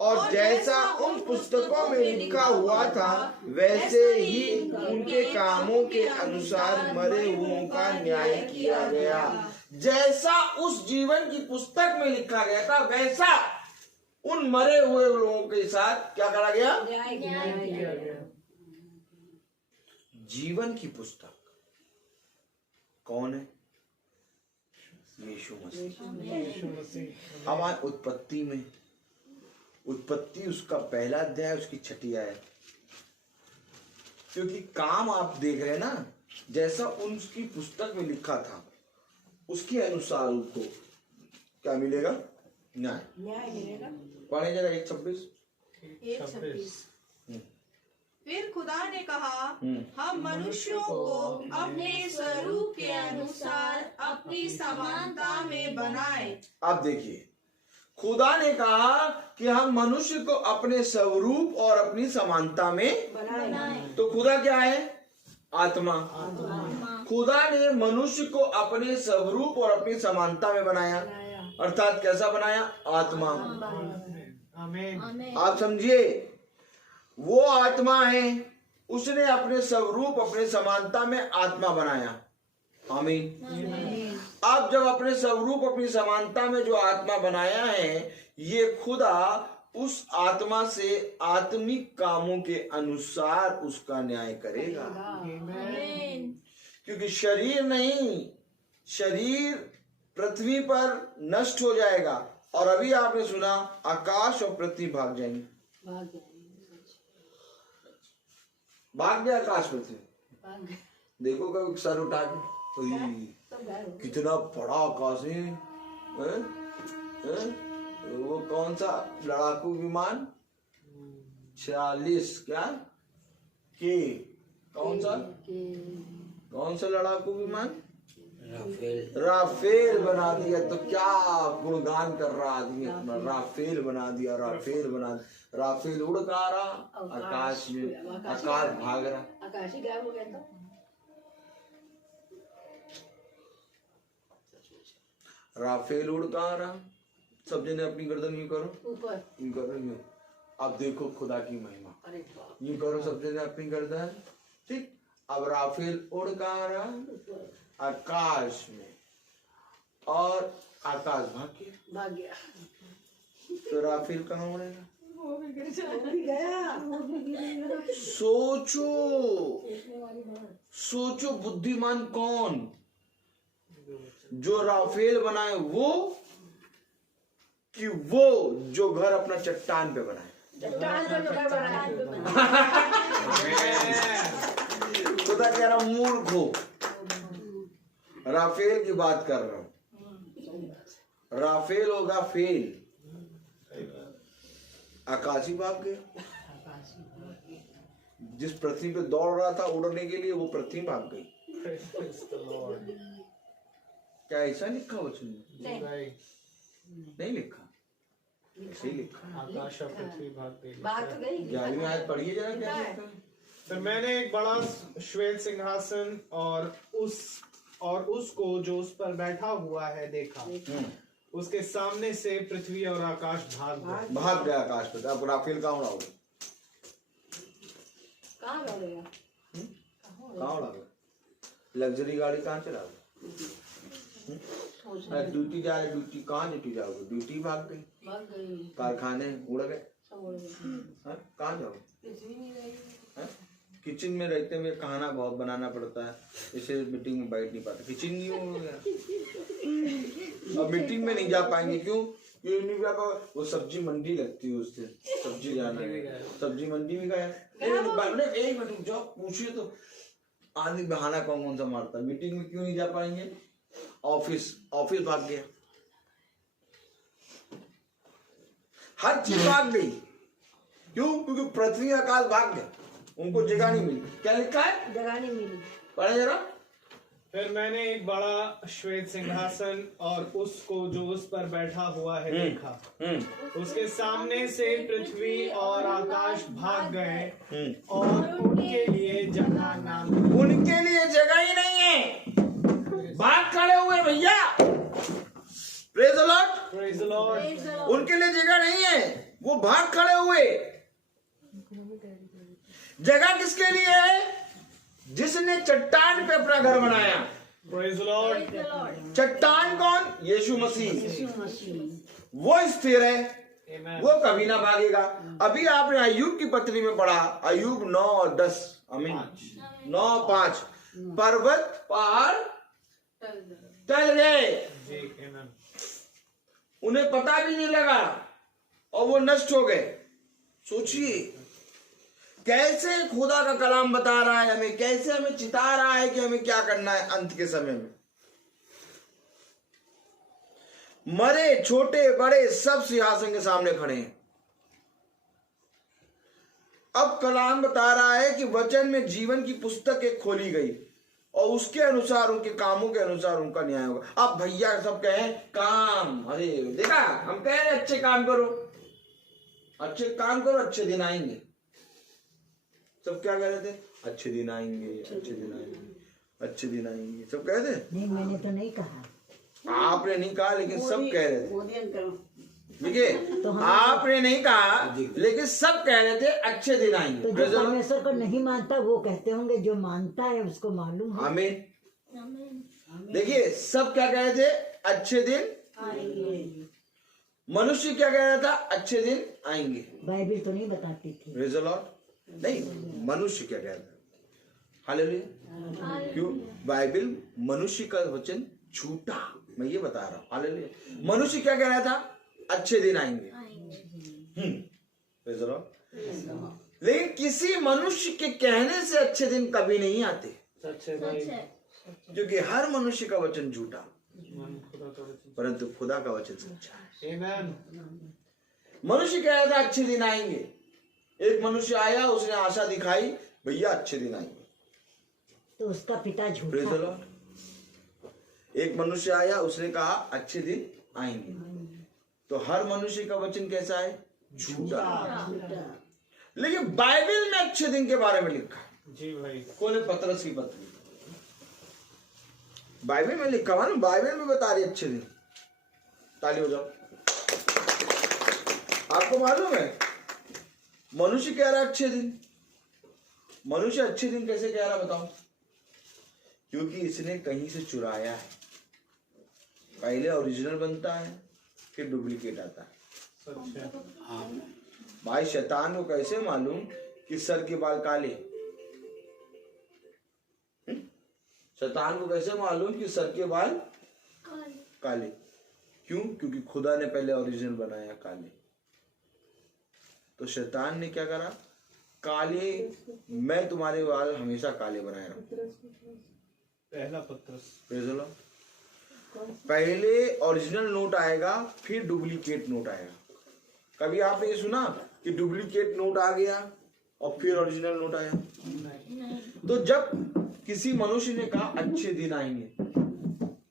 और जैसा उन पुस्तकों में लिखा हुआ था वैसे ही उनके कामों के अनुसार मरे हुओं का न्याय किया गया। जैसा उस जीवन की पुस्तक में लिखा गया था वैसा उन मरे हुए लोगों के साथ क्या करा गया? जीवन की पुस्तक कौन है? यीशु मसीह। अब आज उत्पत्ति में, उत्पत्ति उसका पहला अध्याय उसकी छठी आयत, क्योंकि काम आप देख रहे हैं ना, जैसा उनकी पुस्तक में लिखा था उसके अनुसार उनको क्या मिलेगा? न्याय। न्याय मिलेगा। पढ़े जरा 1:26। 1:26। फिर खुदा ने कहा, हम मनुष्यों को अपने स्वरूप के अनुसार अपनी समानता में बनाए। अब देखिए, खुदा ने कहा कि हम मनुष्य को अपने स्वरूप और अपनी समानता में बनाए। तो खुदा क्या है? आत्मा। खुदा ने मनुष्य को अपने स्वरूप और अपनी समानता में बनाया, अर्थात कैसा बनाया? आत्मा। आमीन। आप समझिए, वो आत्मा है, उसने अपने स्वरूप अपने समानता में आत्मा बनाया। आमीन। अब जब अपने स्वरूप अपनी समानता में जो आत्मा बनाया है, ये खुदा उस आत्मा से आत्मिक कामों के अनुसार उसका न्याय करेगा। क्योंकि शरीर नहीं, शरीर पृथ्वी पर नष्ट हो जाएगा, और अभी आपने सुना आकाश और पृथ्वी भाग जाएंगे। भाग गया आकाश पृथ्वी। देखो कभी सर उठा के, कितना बड़ा आकाश है, हैं? वो कौन सा लड़ाकू विमान 46 क्या के कौन सा लड़ाकू विमान? राफेल बना दिया। तो क्या गुणगान कर रहा आदमी अपना, राफेल बना दिया, राफेल बना दिया। राफेल उड़ का आ रहा आकाश में, आकाश भाग रहा, आकाश ही गायब हो गया था। राफेल उड़ का आ रहा। सब जने अपनी गर्दन यूं करो, ऊपर यूं करो, यूं अब देखो खुदा की महिमा, अरे बाप ये करो सबसे ज्यादा अपनी गर्दन, ठीक। अब राफेल उड़ कहाँ रहा? आकाश में, और आकाश भाग गया तो राफेल कहाँ उड़ेगा? वो भी गया सोचो, सोचो बुद्धिमान कौन? जो राफेल बनाए वो, कि वो जो घर अपना चट्टान पे बनाए? खुदा कह रहा मूर्ख हो, राफेल की बात कर रहा हूं। राफेल होगा फेल, आकाशी भाग गया। जिस पृथ्वी पे दौड़ रहा था उड़ने के लिए, वो पृथ्वी भाग गई। क्या ऐसा लिखा वचन में? नहीं लिखा, ऐसे ही लिखा। आकाश और पृथ्वी भाग गई। बात तो गई 11वीं आयत पढ़िए जरा, क्या लिखा है? फिर मैंने एक बड़ा श्वेत सिंहासन और उसको जो उस पर बैठा हुआ है देखा। उसके सामने से पृथ्वी और आकाश भाग गए। भाग गया आकाश पे। अब राफेल कहाँ उड़ा? कहाँ उड़ेगा? कहाँ उड़ा? लग्जरी गाड़ी कहाँ चला? ड्यूटी जा रहे, ड्यूटी कहाँ ड्यूटी जाओगे? ड्यूटी भाग गई, कारखाने उड़ गए, कहाँ जाओगे? किचन में रहते हुए खाना बहुत बनाना पड़ता है, इसे मीटिंग में बैठ नहीं पाते। किचन नहीं हो गया, अब मीटिंग में नहीं जा पाएंगे। क्यों? क्यों नहीं जा पाओगे? वो सब्जी मंडी लगती है, उससे सब्जी जाना है, सब्जी मंडी भी गया। एक मिनट जाओ, पूछिए तो आदमी बहाना कौन सा मारता है। मीटिंग में क्यों नहीं जा पाएंगे? ऑफिस भाग गया, हर चीज भाग गई। क्यों? क्योंकि पृथ्वी आकाश भाग गया, उनको जगह नहीं मिली। क्या लिखा है? जगह नहीं मिली। पढ़े जरा। फिर मैंने एक बड़ा श्वेत सिंहासन और उसको जो उस पर बैठा हुआ है देखा। उसके सामने से पृथ्वी और आकाश भाग गए और उनके लिए जगह ना मिली। उनके लिए जगह ही नहीं है, भाग खड़े हुए भैया। Praise the Lord, praise the Lord. उनके लिए जगह नहीं है, वो भाग खड़े हुए। जगह किसके लिए है? जिसने चट्टान पे अपना घर बनाया। Praise the Lord. चट्टान कौन? यीशु मसीह। वो स्थिर है, आमीन। वो कभी ना भागेगा। अभी आपने अय्यूब की पत्री में पढ़ा, अय्यूब 9:10, आमीन, 9:5, पर्वत पहाड़ टल गए, जी, आमीन। उन्हें पता भी नहीं लगा और वो नष्ट हो गए। सोचिए कैसे खुदा का कलाम बता रहा है हमें, कैसे हमें चिता रहा है कि हमें क्या करना है अंत के समय में। मरे छोटे बड़े सब सिंहासन के सामने खड़े हैं। अब कलाम बता रहा है कि वचन में जीवन की पुस्तक एक खोली गई और उसके अनुसार, उनके कामों के अनुसार उनका न्याय होगा। अब भैया सब कहें काम, अरे देखा हम कह रहे अच्छे काम करो, अच्छे काम करो, अच्छे दिन आएंगे। सब क्या कह रहे थे? अच्छे दिन आएंगे, अच्छे दिन आएंगे, अच्छे दिन आएंगे, सब कह रहे थे। नहीं, मैंने तो नहीं कहा। आपने नहीं कहा, लेकिन सब कह रहे थे। देखिए, तो आपने नहीं कहा, लेकिन सब कह रहे थे अच्छे दिन आएंगे। तो जो परमेश्वर को नहीं मानता वो कहते होंगे, जो मानता है उसको मालूम है। आमीन। देखिए, सब क्या कह रहे थे? अच्छे दिन आएंगे। मनुष्य क्या कह रहा था? अच्छे दिन आएंगे। बाइबल तो नहीं बताती थी। Praise the Lord. नहीं, मनुष्य क्या कह रहा था? हालेलुया। क्यों? बाइबल मनुष्य का वचन झूठा, मैं ये बता रहा हूँ। हालेलुया। मनुष्य क्या कह रहा था? अच्छे दिन आएंगे। Praise the Lord. लेकिन किसी मनुष्य के कहने से अच्छे दिन कभी नहीं आते, क्योंकि हर मनुष्य का वचन झूठा, परंतु खुदा का वचन सच्चा है। आमीन। मनुष्य कह रहा था अच्छे दिन आएंगे। एक मनुष्य आया, उसने आशा दिखाई, भैया अच्छे दिन आएंगे, तो उसका पिता प्रेज़ द झूठा। लॉर्ड। एक मनुष्य आया, उसने कहा अच्छे दिन आएंगे। तो हर मनुष्य का वचन कैसा है? झूठा। लेकिन बाइबल में अच्छे दिन के बारे में लिखा है। जी भाई। कौन है? पतरस की पत्री, बाइबल में लिखा हुआ ना, बाइबल में बता रही अच्छे दिन। ताली हो जाओ। आपको मालूम है मनुष्य कह रहा है अच्छे दिन। मनुष्य अच्छे दिन कैसे कह रहा बताओ? क्योंकि इसने कहीं से चुराया है। पहले ओरिजिनल बनता है, फिर डुप्लीकेट आता है। सच है। भाई शैतान को कैसे मालूम कि सर के बाल काले? शैतान को कैसे मालूम कि सर के बाल काले? क्यों? क्योंकि खुदा ने पहले ओरिजिनल बनाया काले। तो शैतान ने क्या करा? काले, मैं तुम्हारे बाल हमेशा काले बनाए रहा। पहला पत्रस। पहले ओरिजिनल नोट आएगा, फिर डुप्लीकेट नोट आएगा। कभी आपने ये सुना कि डुप्लीकेट नोट आ गया और फिर ओरिजिनल नोट आया? तो जब किसी मनुष्य ने कहा अच्छे दिन आएंगे,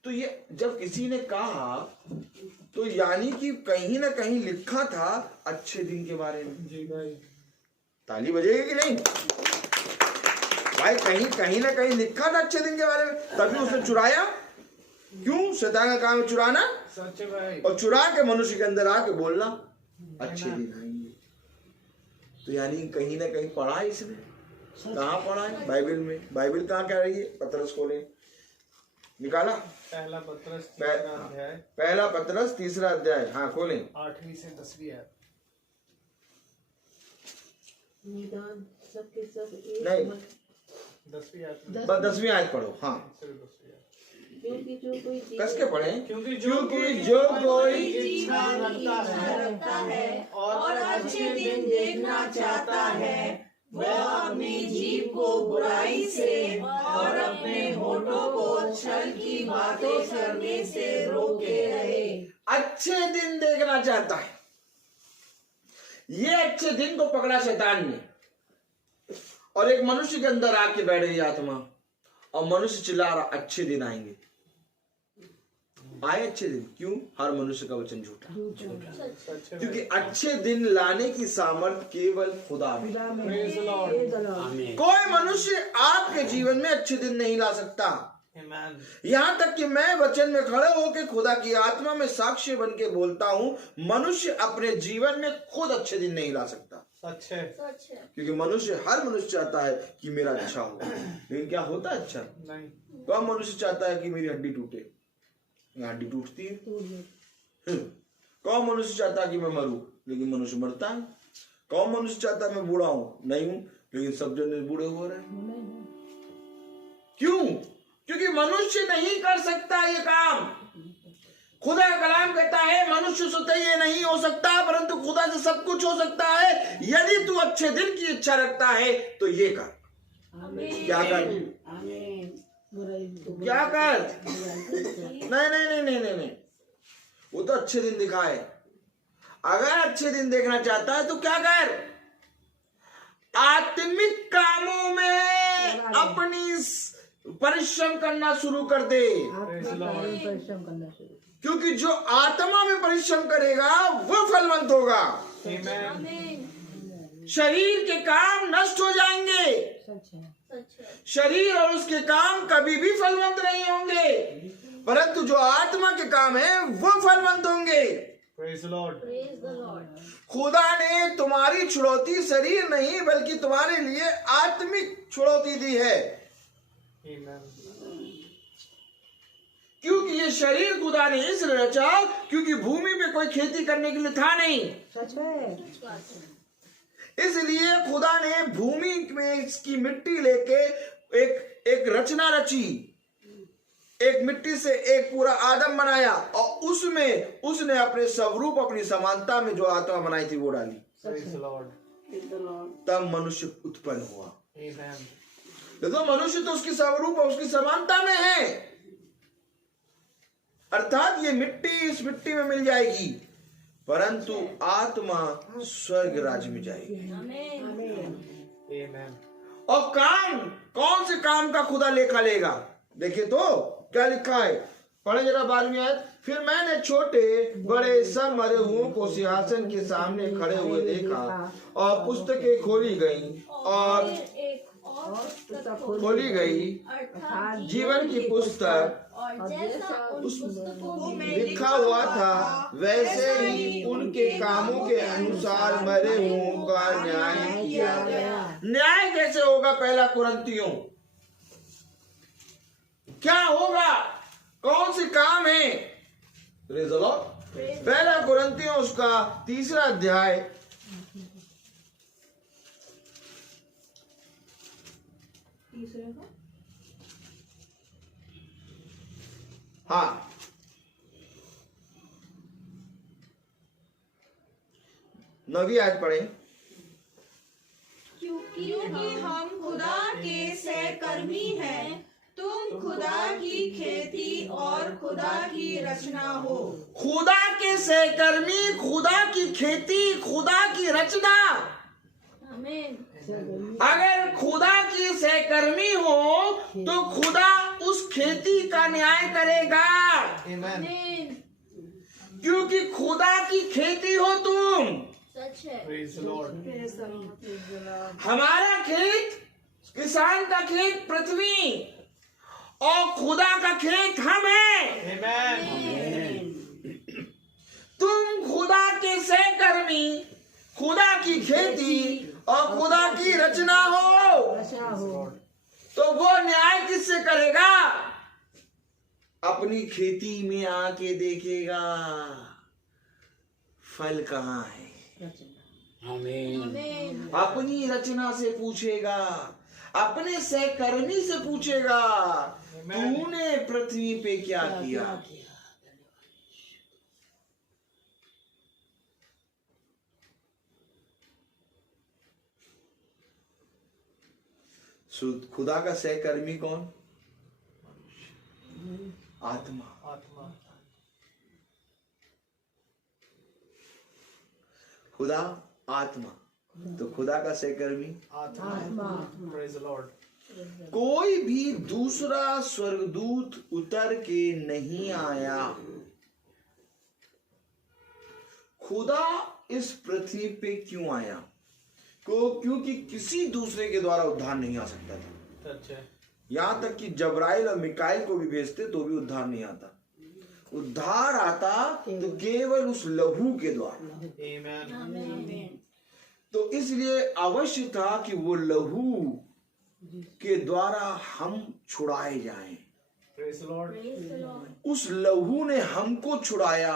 तो ये जब किसी ने कहा तो यानी कि कहीं ना कहीं लिखा था अच्छे दिन के बारे में। जी भाई। ताली बजेगी कि नहीं भाई? कहीं ना कहीं लिखा था अच्छे दिन के बारे में, तभी उसने चुराया। क्यों? शैतान का काम है चुराना। सच है भाई। और चुरा के मनुष्य के अंदर आके बोलना अच्छे दिन आएंगे। तो यानी कहीं ना कहीं पढ़ा है इसने। कहाँ पढ़ा है? बाइबल में। बाइबल कहाँ कह रही है? पतरस खोले, निकाला। पहला पत्रस तीसरा अध्याय। पहला पतरस तीसरा अध्याय, हाँ खोलें। 8वीं से 10वीं आयत। निदान सबके सब एक नहीं, 10वीं आयत। बस 10वीं आयत पढ़ो। हाँ, सिर्फ 10वीं आयत। क्योंकि जो कोई कस के पढ़े? क्योंकि जो कोई इच्छा रखता है और अच्छे दिन देखना चाहता है, वह अपनी जीभ को बुराई से और अपने होठों को छल की बातें करने से रोके रहे। अच्छे दिन देखना चाहता है। ये अच्छे दिन को पकड़ा शैतान ने और एक मनुष्य के अंदर आके बैठ गई आत्मा, और मनुष्य चिल्ला रहा अच्छे दिन आएंगे। आए अच्छे दिन? क्यों? हर मनुष्य का वचन झूठा। क्योंकि अच्छे दिन लाने की सामर्थ केवल खुदा में। Praise the Lord. कोई मनुष्य आपके जीवन में अच्छे दिन नहीं ला सकता। Amen. यहाँ तक कि मैं वचन में खड़े होकर खुदा की आत्मा में साक्ष्य बन के बोलता हूँ, मनुष्य अपने जीवन में खुद अच्छे दिन नहीं ला सकता। सच है। सच है। क्योंकि हर मनुष्य चाहता है कि मेरा अच्छा हो, लेकिन क्या होता है अच्छा? नहीं। कौन मनुष्य चाहता है कि मेरी हड्डी टूटे? हड्डी टूटती है। कौन मनुष्य चाहता है कि मैं मरूं? लेकिन मनुष्य मरता है। कौन मनुष्य चाहता है मैं बूढ़ा हूं? नहीं हूं, लेकिन सब जन बूढ़े हो रहे हैं। क्यों? क्योंकि मनुष्य नहीं कर सकता ये काम। खुदा का कलाम कहता है मनुष्य से ये नहीं हो सकता, परंतु खुदा से सब कुछ हो सकता है। यदि तू अच्छे दिन की इच्छा रखता है तो ये कर। क्या कर? क्या कर? नहीं, वो तो अच्छे दिन दिखाए। अगर अच्छे दिन देखना चाहता है तो क्या कर? आत्मिक कामों में अपनी परिश्रम करना शुरू कर दे। परिश्रम करना शुरू। क्योंकि जो आत्मा में परिश्रम करेगा वो फलवंत होगा। शरीर के काम नष्ट हो जाएंगे, सच है। शरीर और उसके काम कभी भी फलवंत नहीं होंगे, परंतु जो आत्मा के काम है वो फलवंत होंगे। Praise the Lord. Praise the Lord. खुदा ने तुम्हारी छुड़ौती शरीर नहीं बल्कि तुम्हारे लिए आत्मिक छुड़ौती दी है। Amen. क्योंकि ये शरीर खुदा ने इसलिए रचा क्योंकि भूमि पे कोई खेती करने के लिए था नहीं। सच है। इसलिए खुदा ने भूमि में इसकी मिट्टी लेके एक रचना रची, एक मिट्टी से एक पूरा आदम बनाया और उसमें उसने अपने स्वरूप अपनी समानता में जो आत्मा बनाई थी वो डाली। Praise the Lord. तब मनुष्य उत्पन्न हुआ। Amen. देखो मनुष्य तो उसकी स्वरूप और उसकी समानता में है, अर्थात ये मिट्टी इस मिट्टी में मिल जाएगी, परंतु आत्मा स्वर्ग राज्य में जाएगी। Amen. और काम, कौन से काम का खुदा लेखा लेगा? देखिए तो क्या लिखा है, पढ़े जरा 12वीं आयत। फिर मैंने छोटे बड़े सब मरे हुओं को सिंहासन के सामने खड़े हुए देखा और पुस्तकें खोली गई और खोली गई अर्थात जीवन की पुस्तक, और जैसा उन पुस्तकों में लिखा हुआ था वैसे ही उनके कामों के अनुसार मरे हुओं का न्याय किया गया। न्याय कैसे होगा? पहला कुरिन्थियों क्या होगा? कौन से काम है? Praise the Lord. पहला कुरिन्थियों उसका 3 अध्याय हाँ 9वीं आयत पढ़े। क्योंकि हम खुदा के सहकर्मी हैं, तुम खुदा की खेती और खुदा की रचना हो। खुदा के सहकर्मी, खुदा की खेती, खुदा की रचना। आमीन। अगर खुदा की सहकर्मी हो तो खुदा उस खेती का न्याय करेगा, आमीन। क्योंकि खुदा की खेती हो तुम। सच है। Praise the Lord. हमारा खेत, किसान का खेत पृथ्वी और खुदा का खेत हम हैं। Amen. तुम खुदा के सहकर्मी, खुदा की खेती और खुदा की रचना हो। ऐसा हो। तो वो न्याय किससे करेगा? अपनी खेती में आके देखेगा फल कहाँ है। आमीन। अपनी रचना से पूछेगा, अपने सहकर्मी से पूछेगा, तूने पृथ्वी पे क्या किया? खुदा का सहकर्मी कौन? आत्मा। आत्मा। खुदा आत्मा, तो खुदा का सहकर्मी आत्मा। Praise the Lord. कोई भी दूसरा स्वर्गदूत उतर के नहीं आया। खुदा इस पृथ्वी पे क्यों आया? क्योंकि किसी दूसरे के द्वारा उद्धार नहीं आ सकता था। सच है। यहां तक कि जब्राइल और मिकाइल को भी भेजते तो भी उद्धार नहीं आता। उद्धार आता तो केवल उस लहू के द्वारा। Amen. आमीन। तो इसलिए अवश्य था कि वो लहू के द्वारा हम छुड़ाए जाएं। Praise the Lord. Praise the Lord. उस लहू ने हमको छुड़ाया।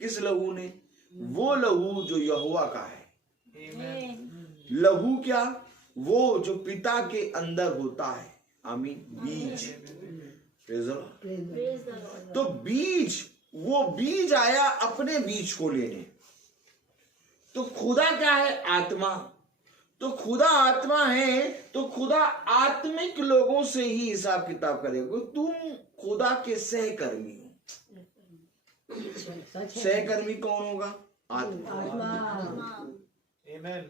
किस लहू ने? वो लहू जो यहोवा का है। Amen. लहू क्या? वो जो पिता के अंदर होता है। आमीन। बीज। Praise the Lord. Praise the Lord. तो बीज, वो बीज आया अपने बीज को लेने। तो खुदा क्या है? आत्मा। तो खुदा आत्मा है, तो खुदा आत्मिक लोगों से ही हिसाब किताब करेगा। तुम खुदा के सहकर्मी हो। सहकर्मी कौन होगा? आत्मा। Amen.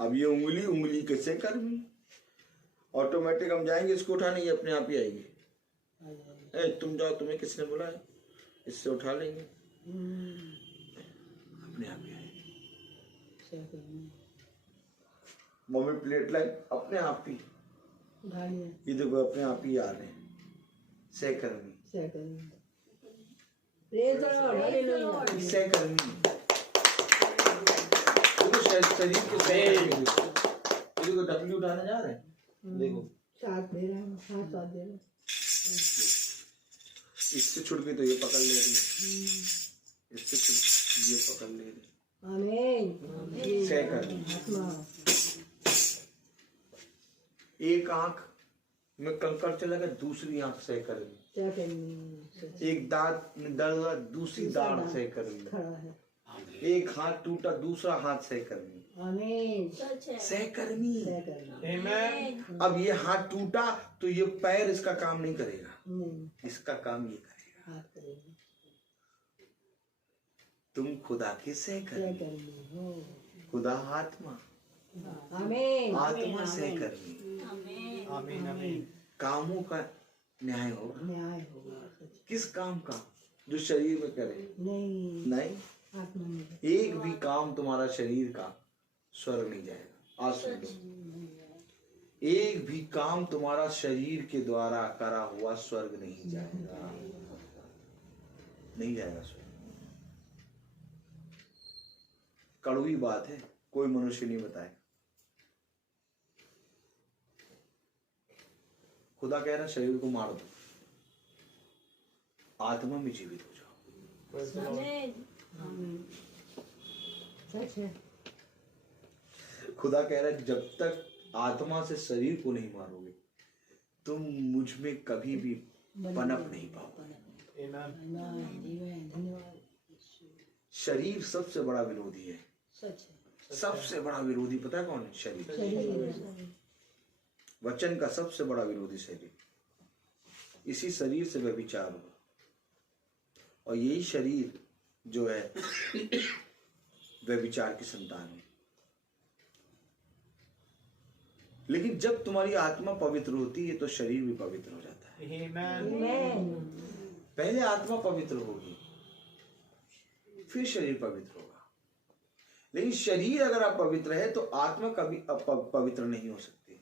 अब ये उंगली के सहकर्मी। ऑटोमेटिक हम जाएंगे इसको उठाने, ये अपने आप ही आएगी। तुम जाओ, तुम्हें किसने बोला है? इससे उठा लेंगे, अपने आप ही आएगी। मम्मी प्लेट लाई, अपने आप ही। ये देखो अपने आप ही आ रहे हैं सहकर्मी। सहकर्मी देखो, शरीर के सहकर्मी। देखो डब्ल्यू उठाने जा रहे हैं, देखो इससे छुट गई तो ये पकड़ ले रही है, इससे छुट ये पकड़ ले रही है। सहकर्मी। एक आंख में कंकड़ चला गया, दूसरी आंख सहकर्मी। एक दांत में दर्द हुआ, दूसरी दांत सहकर्मी। एक हाथ टूटा, दूसरा हाथ सहकर्मी। सच है। सहकर्मी। Amen. अब ये हाथ टूटा तो ये पैर इसका काम नहीं करेगा, इसका काम ये करेगा। तुम खुदा के सहकर्मी। खुदा आत्मा, आत्मा सहकर्मी। Amen. Amen. कामों का न्याय होगा। किस काम का? जो शरीर में करे नहीं। एक भी काम तुम्हारा शरीर का स्वर्ग नहीं जाएगा। आज सुन लो, एक भी काम तुम्हारा शरीर के द्वारा करा हुआ स्वर्ग नहीं जाएगा, नहीं जाएगा स्वर्ग। कड़वी बात है, कोई मनुष्य नहीं बताएगा। खुदा कह रहा शरीर को मार दो, आत्मा में जीवित हो जाओ। सच है। खुदा कह रहा है जब तक आत्मा से शरीर को नहीं मारोगे तुम मुझ में कभी भी पनप नहीं पाओगे। धन्यवाद। शरीर सबसे बड़ा विरोधी है, सच है। सबसे बड़ा विरोधी पता है कौन है? शरीर। शरीर। वचन का सबसे बड़ा विरोधी शरीर। इसी शरीर से व्यभिचार हुआ और यही शरीर जो है व्यभिचार की संतान है। लेकिन जब तुम्हारी आत्मा पवित्र होती है तो शरीर भी पवित्र हो जाता है। पहले आत्मा पवित्र होगी फिर शरीर पवित्र होगा। लेकिन शरीर अगर अपवित्र है तो आत्मा कभी पवित्र नहीं हो सकती।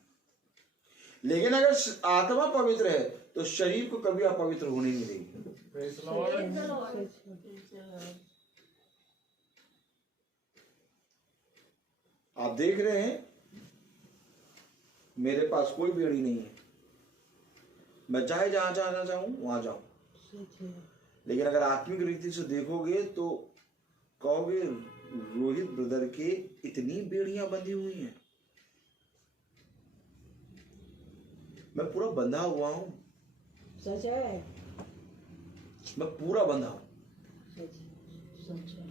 लेकिन अगर आत्मा पवित्र है तो शरीर को कभी अपवित्र होने नहीं देगी। आप देख रहे हैं मेरे पास कोई बेड़ी नहीं है, मैं चाहे जहां जाना चाहूं वहां जाऊं। लेकिन अगर आत्मिक रीति से देखोगे तो कहोगे रोहित ब्रदर के इतनी बेड़ियां बंधी हुई हैं, मैं पूरा बंधा हुआ हूं। सच है। मैं पूरा बंधा हूं। सच है।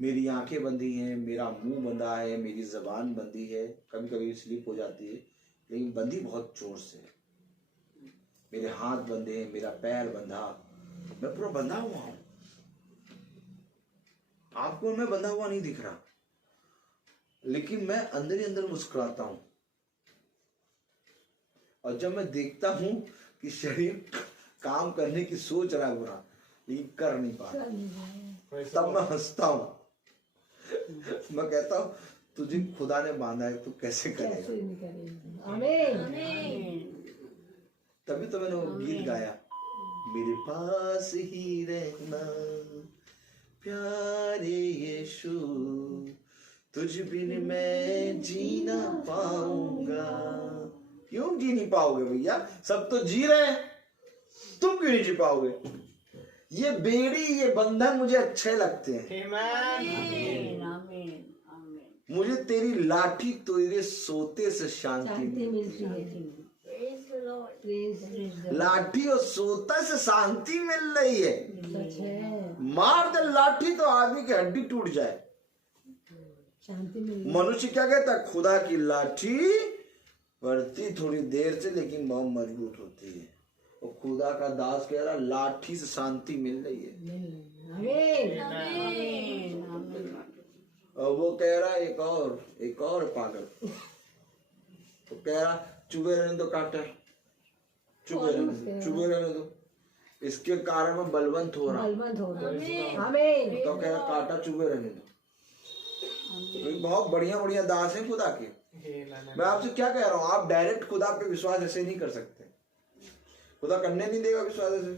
मेरी आंखें बंधी हैं, मेरा मुंह बंधा है, मेरी जबान बंधी है, कभी कभी स्लिप हो जाती है लेकिन बंधी बहुत जोर से। मेरे हाथ बंधे हैं, मेरा पैर बंधा, मैं पूरा बंधा हुआ हूं। आपको मैं बंधा हुआ नहीं दिख रहा लेकिन मैं अंदर ही अंदर मुस्कुराता हूं। और जब मैं देखता हूं कि शरीर काम करने की सोच रहा है बुरा लेकिन कर नहीं पा रहा, तब मैं हंसता हूं। मैं कहता हूं तुझे खुदा ने बांधा है, तू कैसे करेगा। आमीन। तभी तो मैंने वो गीत गाया, मेरे पास ही रहना प्यारे यीशु, तुझ बिन मैं जी ना पाऊंगा। क्यों जी नहीं पाओगे भैया? सब तो जी रहे हैं, तुम क्यों नहीं जी पाओगे? ये बेड़ी, ये बंधन मुझे अच्छे लगते हैं। मुझे तेरी लाठी तेरे सोते से शांति मिलती है। लाठी और सोता से शांति मिल रही है। मार दे लाठी तो आदमी की हड्डी टूट जाए। शांति मिल। मनुष्य क्या कहता है? खुदा की लाठी बढ़ती थोड़ी देर से लेकिन बहुत मजबूत होती है। और खुदा का दास कह रहा लाठी से शांति मिल रही है। और वो कह रहा एक और पागल तो कह रहा चुभे रहने दो काटर, चुभे रहने दो, इसके कारण मैं बलवंत हो रहा। तो कह रहा काटा चुभे रहने दो। बहुत बढ़िया बढ़िया दास है खुदा के। मैं आपसे क्या कह रहा हूँ, आप डायरेक्ट खुदा पे विश्वास ऐसे नहीं कर सकते। खुदा करने नहीं देगा विश्वास ऐसे।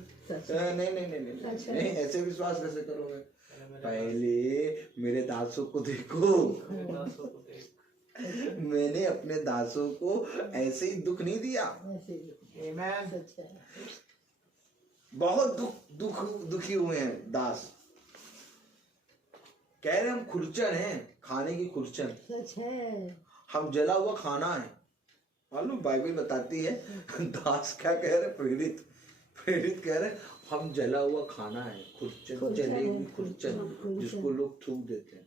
नहीं, ऐसे विश्वास कैसे करोगे? पहले मेरे दासों को देखो। मैंने अपने दासों को ऐसे ही दुख नहीं दिया। बहुत दुखी हुए हैं दास। कह रहे हम खुरचन हैं, खाने की खुरचन। सच है। हम जला हुआ खाना है। मालूम बाइबल बताती है दास क्या कह रहे? प्रेरित कह रहे हम जला हुआ खाना है, खुरचन, जले हुई खुरचन जिसको लोग थूक देते हैं।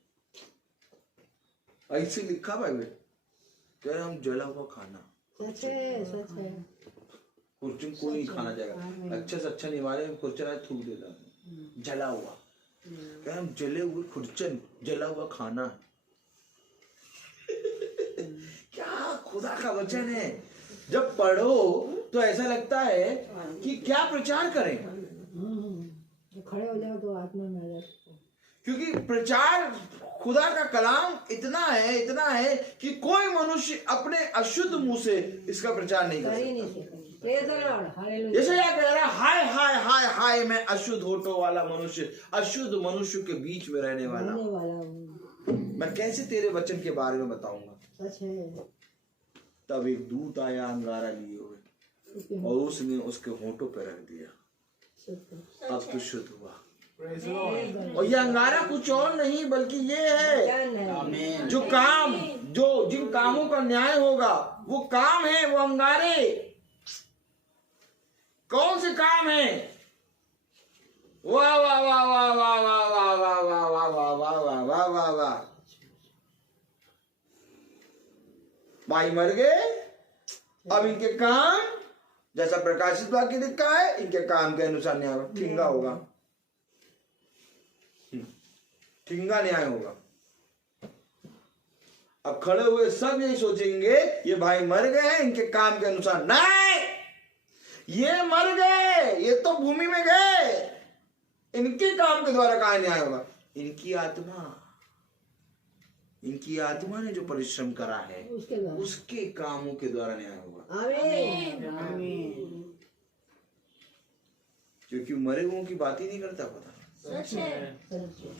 ऐसे लिखा बाइबल, कह रहे हम जला हुआ खाना। सच है। सच है। खुरचन को नहीं खाना जाएगा। अच्छा से अच्छा निवारे खुरचन आज थूक देता, जला हुआ। कह रहे हम जले हुए खुरचन, जला हुआ खाना है। क्या खुदा का वचन है। जब पढ़ो तो ऐसा लगता है कि क्या प्रचार करें। खड़े हो जाओ तो आत्मा में आ जाते। क्योंकि प्रचार खुदा का कलाम इतना है कि कोई मनुष्य अपने अशुद्ध मुंह से इसका प्रचार नहीं कर कर ही नहीं सकता। सकते। Praise the Lord. Hallelujah. यशायाह कह रहा है, हाय हाय हाय हाय, मैं अशुद्ध होठों वाला मनुष्य, अशुद्ध मनुष्य के बीच में रहने वाला रहने हूं। वाला हूँ। मैं कैसे तेरे वचन के बारे में बताऊंगा। सच है। तब एक दूत आया अंगारा लिए हुए और उसने उसके होठों पर रख दिया, सच अब तो शुद्ध हुआ। Praise the Lord. और ये अंगारा कुछ और नहीं बल्कि ये है है। जो काम, जो जिन कामों का न्याय होगा वो काम है, वो अंगारे। कौन से काम है? वाह वाह वाह वाह वाह वाह वाह वाह वाह वाह वाह वाह वाह वाह वाह वाह। भाई मर गए, अब इनके काम जैसा प्रकाशित वाक्य लिखा है, इनके काम के अनुसार न्याय होगा। ठिंगा होगा, ठिंगा न्याय होगा। अब खड़े हुए सब यही सोचेंगे ये भाई मर गए हैं, इनके काम के अनुसार। नहीं, ये मर गए, ये तो भूमि में गए, इनके काम के द्वारा कहाँ न्याय होगा? इनकी आत्मा ने जो परिश्रम करा है उसके बाद। उसके कामों के द्वारा न्याय होगा। आमीन। आमीन। क्योंकि मरे हुओं की बात ही नहीं करता, पता सच है। सच है।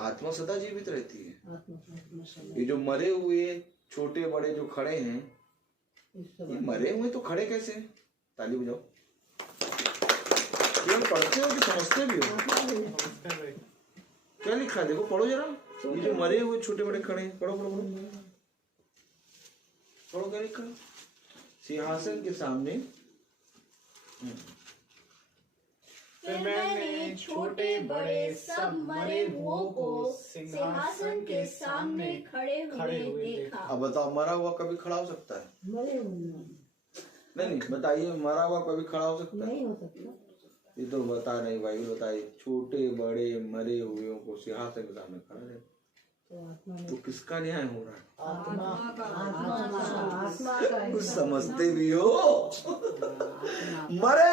आत्मा सदा जीवित रहती है। आत्मा सदा। ये जो मरे हुए छोटे बड़े जो खड़े हैं, इसके ये बाद। मरे हुए तो खड़े कैसे हैं? ताली बजाओ। केवल पढ़ते हो कि समझते भी हो? क्या लिखा है देखो, पढ़ो जरा। ये जो मरे हुए छोटे बड़े खड़े हैं, पढ़ो पढ़ो पढ़ो पढ़ो, क्या लिखा है? सिंहासन के सामने फिर मैंने छोटे बड़े सब मरे हुओं को सिंहासन के सामने खड़े हुए देखा। अब बताओ, मरा हुआ कभी खड़ा हो सकता है? मरे हुए नहीं, बताइए, मरा हुआ कभी खड़ा हो सकता है? नहीं हो सकता। ये तो बता नहीं भाई, बताइए। छोटे बड़े मरे हुए को सिंहासन के सामने खड़ा है, तो आत्मा तो किसका न्याय हो रहा है? आत्मा का कुछ समझते भी हो? मरे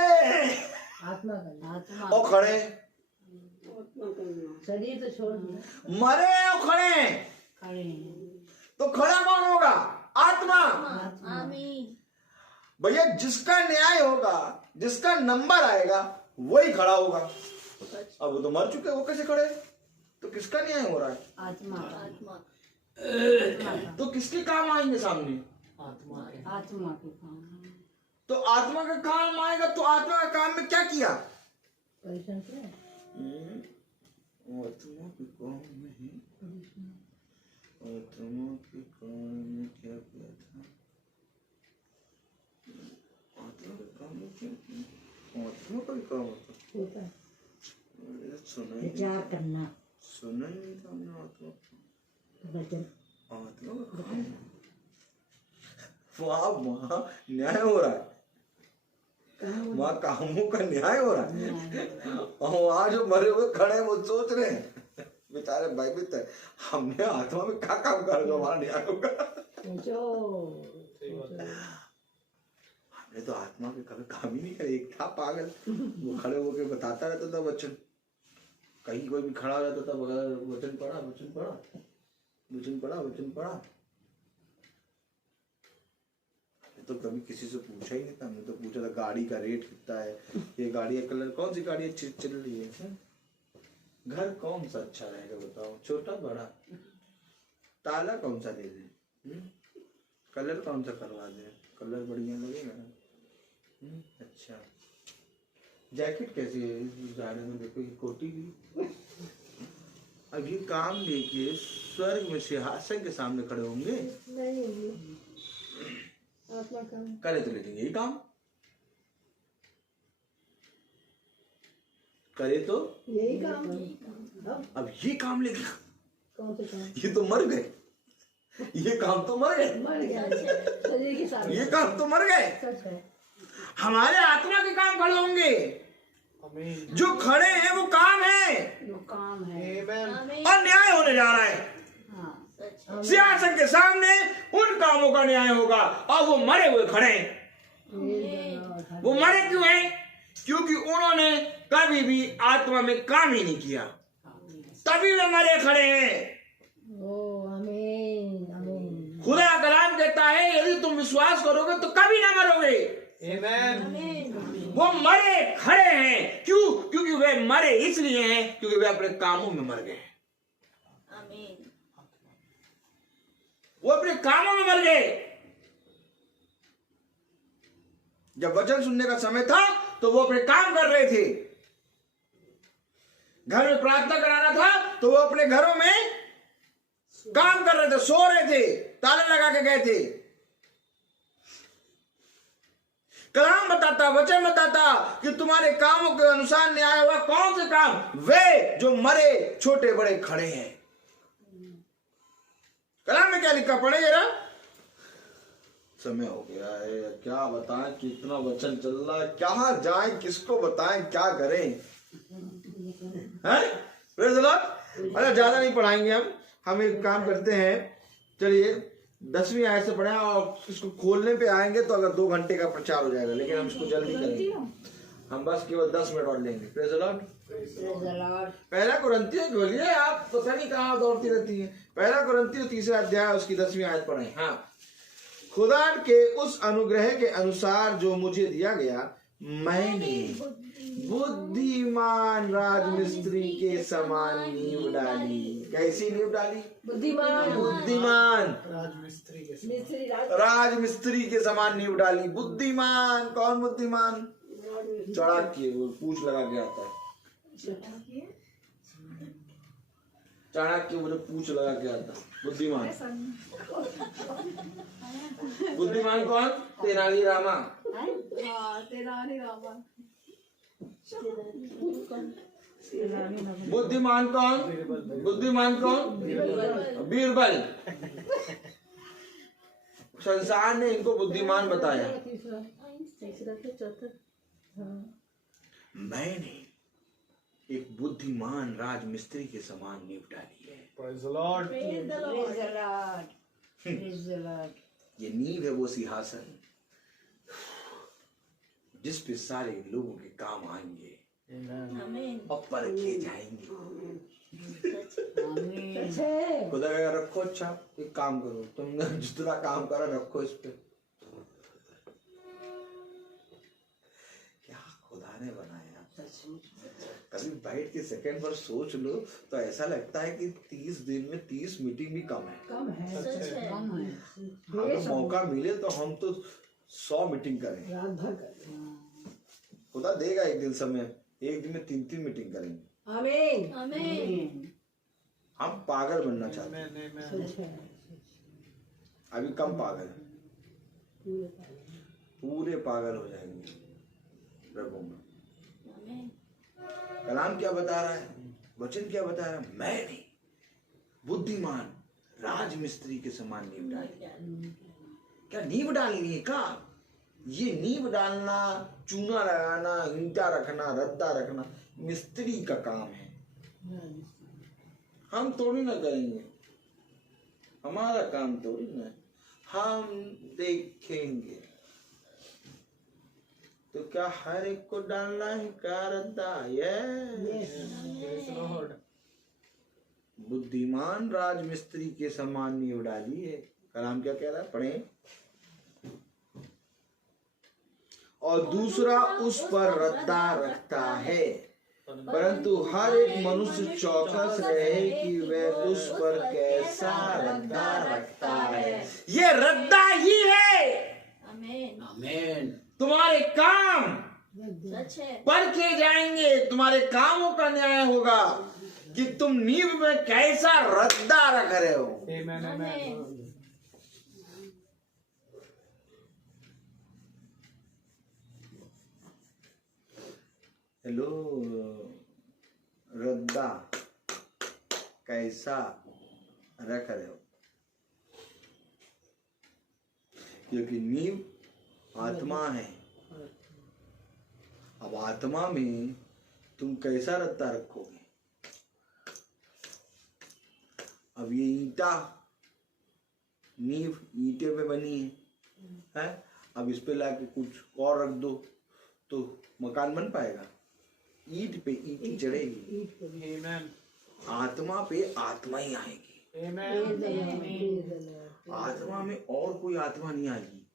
आत्मा का और खड़े, शरीर तो छोड़ दिया। मरे और खड़े, खड़े तो खड़ा कौन होगा? आत्मा। आमीन। भैया, जिसका न्याय होगा, जिसका नंबर आएगा वही खड़ा होगा। अब वो तो मर चुके, वो कैसे खड़े? तो किसका न्याय हो रहा है? आत्मा आत्मा। तो किसके काम आएंगे सामने? आत्मा के काम तो आत्मा का काम आएगा, तो आत्मा का काम में क्या किया? परिश्रम किया। आत्मा के काम में ही, आत्मा के काम में क्या किया था? आत्मा के काम में क्या किया? आत्मा का भी काम होता है सुना ही विचार करना, सुना ही नहीं था हमने। आत्मा वचन आत्मा का काम, वहाँ न्याय हो रहा है, वहाँ कामों का न्याय हो रहा है। और वहाँ जो मरे हुए खड़े हैं वो सोच रहे हैं बेचारे भयभीत है, हमने आत्मा में क्या काम कर जो हमारा न्याय होगा। हमने तो आत्मा के कभी काम ही नहीं करे। एक था पागल, वो खड़े होकर बताता रहता था वचन, कहीं कोई भी खड़ा रहता था, वचन पढ़ा वचन पढ़ा वचन पढ़ा वचन पढ़ा। तो कभी किसी से पूछा ही नहीं था। हमने तो पूछा था गाड़ी का रेट कितना है, ये गाड़ी का कलर, कौन सी गाड़ी चल रही है, घर कौन सा अच्छा रहेगा बताओ, छोटा बड़ा, ताला कौन सा ले लें, कलर कौन सा करवा दें, कलर बढ़िया लगेगा ना, अच्छा जैकेट कैसी है इस गाड़ी में, देखो ये कोटी भी। अब ये काम लेके स्वर्ग में सिंहासन के सामने खड़े होंगे, आत्मा का करे तो लेकिन यही काम करे तो यही काम। अब ये काम लेकिन कौन से काम? ये तो मर गए, ये काम तो मर गए, मर गया शरीर के साथ। ये काम तो मर गए। सच है। हमारे आत्मा के काम खड़े होंगे, आमीन। जो खड़े हैं वो काम है जो काम है। आमीन। और न्याय होने जा रहा है। हाँ। सिंहासन के सामने उन कामों का न्याय होगा। और वो मरे हुए खड़े हैं। वो मरे क्यों हैं? क्योंकि उन्होंने कभी भी आत्मा में काम ही नहीं किया, तभी वे मरे खड़े हैं। विश्वास करोगे तो कभी ना मरोगे। वो मरे खड़े हैं, क्यों? क्योंकि वे मरे इसलिए हैं क्योंकि वे अपने कामों में मर गए। वो अपने कामों में मर गए। जब वचन सुनने का समय था तो वो अपने काम कर रहे थे। घर में प्रार्थना कराना था तो वो अपने घरों में काम कर रहे थे, सो रहे थे, ताले लगा के गए थे। कलाम बताता, वचन बताता कि तुम्हारे कामों के अनुसार न्याय होगा। कौन से काम? वे जो मरे छोटे बड़े खड़े हैं। कलाम में क्या लिखा? पढ़े जरा। समय हो गया है, क्या बताएं, कितना वचन चल रहा है, क्या जाएं, किसको बताएं, क्या करें? Praise the Lord. अरे ज्यादा नहीं पढ़ाएंगे हम एक काम करते हैं, चलिए 10वीं आयत से पढ़े और इसको खोलने पे आएंगे तो अगर 2 घंटे का प्रचार हो जाएगा, लेकिन हम इसको जल्दी करेंगे। हम बस केवल 10 मिनट और लेंगे। Praise the Lord. पहला कुरिन्थियों खोलिए, आप पता नहीं कहाँ दौड़ती रहती है। पहला कुरिन्थियों 3रा अध्याय उसकी 10वीं आयत पढ़े। हाँ, खुदा के उस अनुग्रह के अनुसार जो मुझे दिया गया, मैंने बुद्धिमान राजमिस्त्री के समान नींव डाली। कैसी नींव डाली? बुद्धिमान राजमिस्त्री के समान नींव डाली। बुद्धिमान कौन? बुद्धिमान चाणक्य, वो पूछ लगा के आता है। चाणक्य मुझे पूछ लगा के आता। बुद्धिमान बुद्धिमान कौन? तेनाली रामा। बुद्धिमान कौन? बुद्धिमान कौन? बीरबल। संसार ने इनको बुद्धिमान बताया। मैंने एक बुद्धिमान राजमिस्त्री के समान नींव डाली है। Praise the Lord. ये नींव है वो सिंहासन जिस पे सारे लोगों के काम आएंगे और परखे जाएंगे। खुदा कहेगा रखो, अच्छा एक काम करो, तुमने जितना काम करा रखो इस पे। क्या खुदा ने बनाया। कभी बैठ के सेकंड पर सोच लो तो ऐसा लगता है कि 30 दिन में 30 मीटिंग भी कम है। अगर मौका मिले तो हम तो 100 मीटिंग करें। खुदा देगा एक दिन समय, एक दिन में 3-3 मीटिंग करेंगे। आमीन। हम पागल बनना चाहते हैं, अभी कम पागल है, पूरे पागल हो जाएंगे प्रभु में। कलाम क्या बता रहा है? वचन क्या बता रहा है? मैंने बुद्धिमान राजमिस्त्री के समान नींव डाली। क्या नींव डालनी है? का ये नींव डालना, चूना लगाना, ईंटा रखना, रद्दा रखना मिस्त्री का काम है। हम थोड़ी ना करेंगे, हमारा काम थोड़ी ना, हम देखेंगे। तो क्या हर एक को डालना है क्या रद्दा? Praise the Lord. बुद्धिमान राजमिस्त्री के समान नींव डाली है। कलाम क्या कह रहा है? पढ़ें। और दूसरा उस पर रद्दा रखता है, परंतु हर एक मनुष्य चौकस रहे कि वह उस पर कैसा रद्दा रखता है। ये रद्दा ही है। आमीन। तुम्हारे काम परखे जाएंगे, तुम्हारे कामों का न्याय होगा कि तुम नींव में कैसा रद्दा रख रहे हो। Amen, amen. हेलो, रद्दा कैसा रख रहे हो? क्योंकि नींव आत्मा है। अब आत्मा में तुम कैसा रद्दा रखोगे? अब ये ईंटा, नींव ईंटे पे बनी है, अब इस पे लाके कुछ और रख दो तो मकान बन पाएगा? ईंट पे ईंट चढ़ेगी। Amen. आत्मा पे आत्मा ही आएगी। Amen. आत्मा में और कोई आत्मा नहीं आएगी।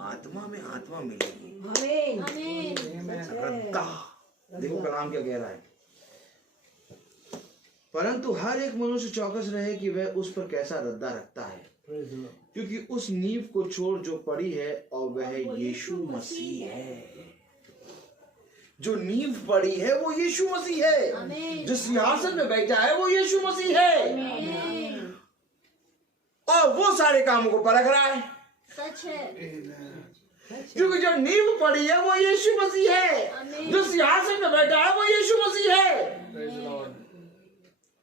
आत्मा में आत्मा मिलेगी। आमीन। रद्दा, देखो कलाम क्या कह रहा है। परंतु हर एक मनुष्य चौकस रहे कि वह उस पर कैसा रद्दा रखता है, क्योंकि उस नींव को छोड़ जो पड़ी है और वह यीशु मसीह है। जो नींव पड़ी है वो यीशु मसीह है। जो सिंहासन में बैठा है वो यीशु मसीह है। और वो सारे कामों को परख रहा है। सच है। क्योंकि जो नींव पड़ी है वो यीशु मसीह है। जो सिंहासन में बैठा है वो यीशु मसीह है।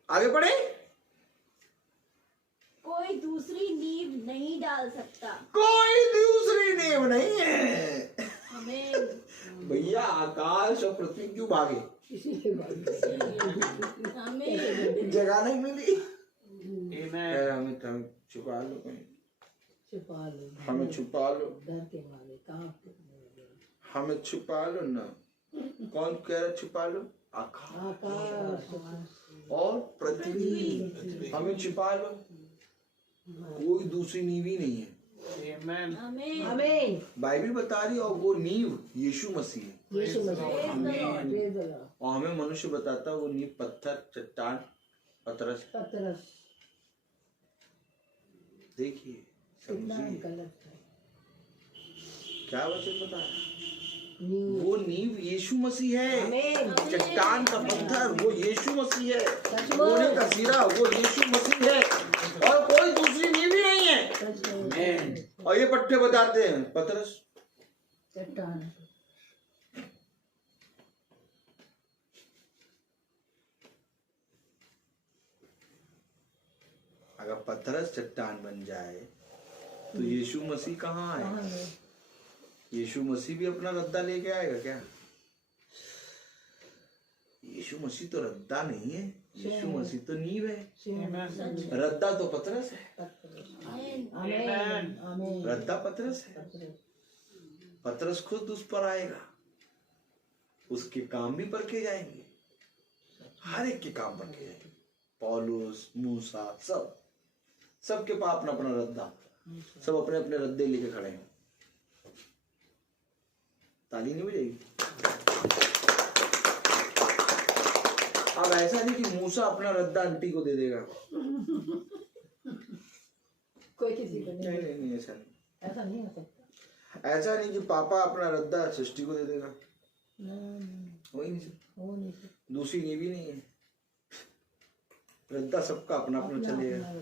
आगे बढ़े। कोई दूसरी नींव नहीं डाल सकता। कोई दूसरी नींव नहीं है। आमीन। भैया आकाश और पृथ्वी क्यों भागे? आमीन। जगह नहीं मिली। हमें छुपा लो कहीं, छुपा लो, हमें छुपा लो, डर के मारे कांपते हमें छुपा लो ना। कौन कह रहा छुपा लो? आकाश और पृथ्वी, हमें छुपा लो। कोई दूसरी नींव ही नहीं है। आमीन। बाइबल बता रही है और वो नींव यीशु मसीह है। यीशु मसीह। और हमें मनुष्य बताता है वो नींव पत्थर, चट्टान, पतरस। देखिए कितना समझिए गलत है। क्या वचन बता रहा है। वो नींव यीशु मसीह है। आमीन। चट्टान का पत्थर वो यीशु मसीह है। सोने का सिरा वो यीशु मसीह है। और कोई दूसरी नींव ही नहीं है। और ये पट्टे बताते हैं पतरस, चट्टान। अगर पतरस चट्टान बन जाए तो यीशु मसीह कहाँ आए? यीशु मसीह भी अपना रद्दा लेके आएगा क्या? यीशु मसीह तो रद्दा नहीं है। यीशु मसीह तो नींव है। रद्दा तो पतरस है। आमीन। रद्दा पतरस है। पतरस खुद उस पर आएगा। उसके काम भी परखे जाएंगे। हर एक के काम परखे जाएंगे। पौलुस, मूसा, सबके पास अपना अपना रद्दा, सब अपने अपने रद्दे लेके खड़े हैं। ताली नहीं बजेगी? अब ऐसा नहीं कि मूसा अपना रद्दा आंटी को दे देगा। कोई किसी को नहीं। नहीं ऐसा नहीं। ऐसा नहीं हो सकता। ऐसा नहीं कि पापा अपना रद्दा सृष्टि को दे देगा। हो ही नहीं सकता। हो नहीं सकता। दूसरी नींव ही नहीं है। रद्दा सबका अपना अपना चलेगा।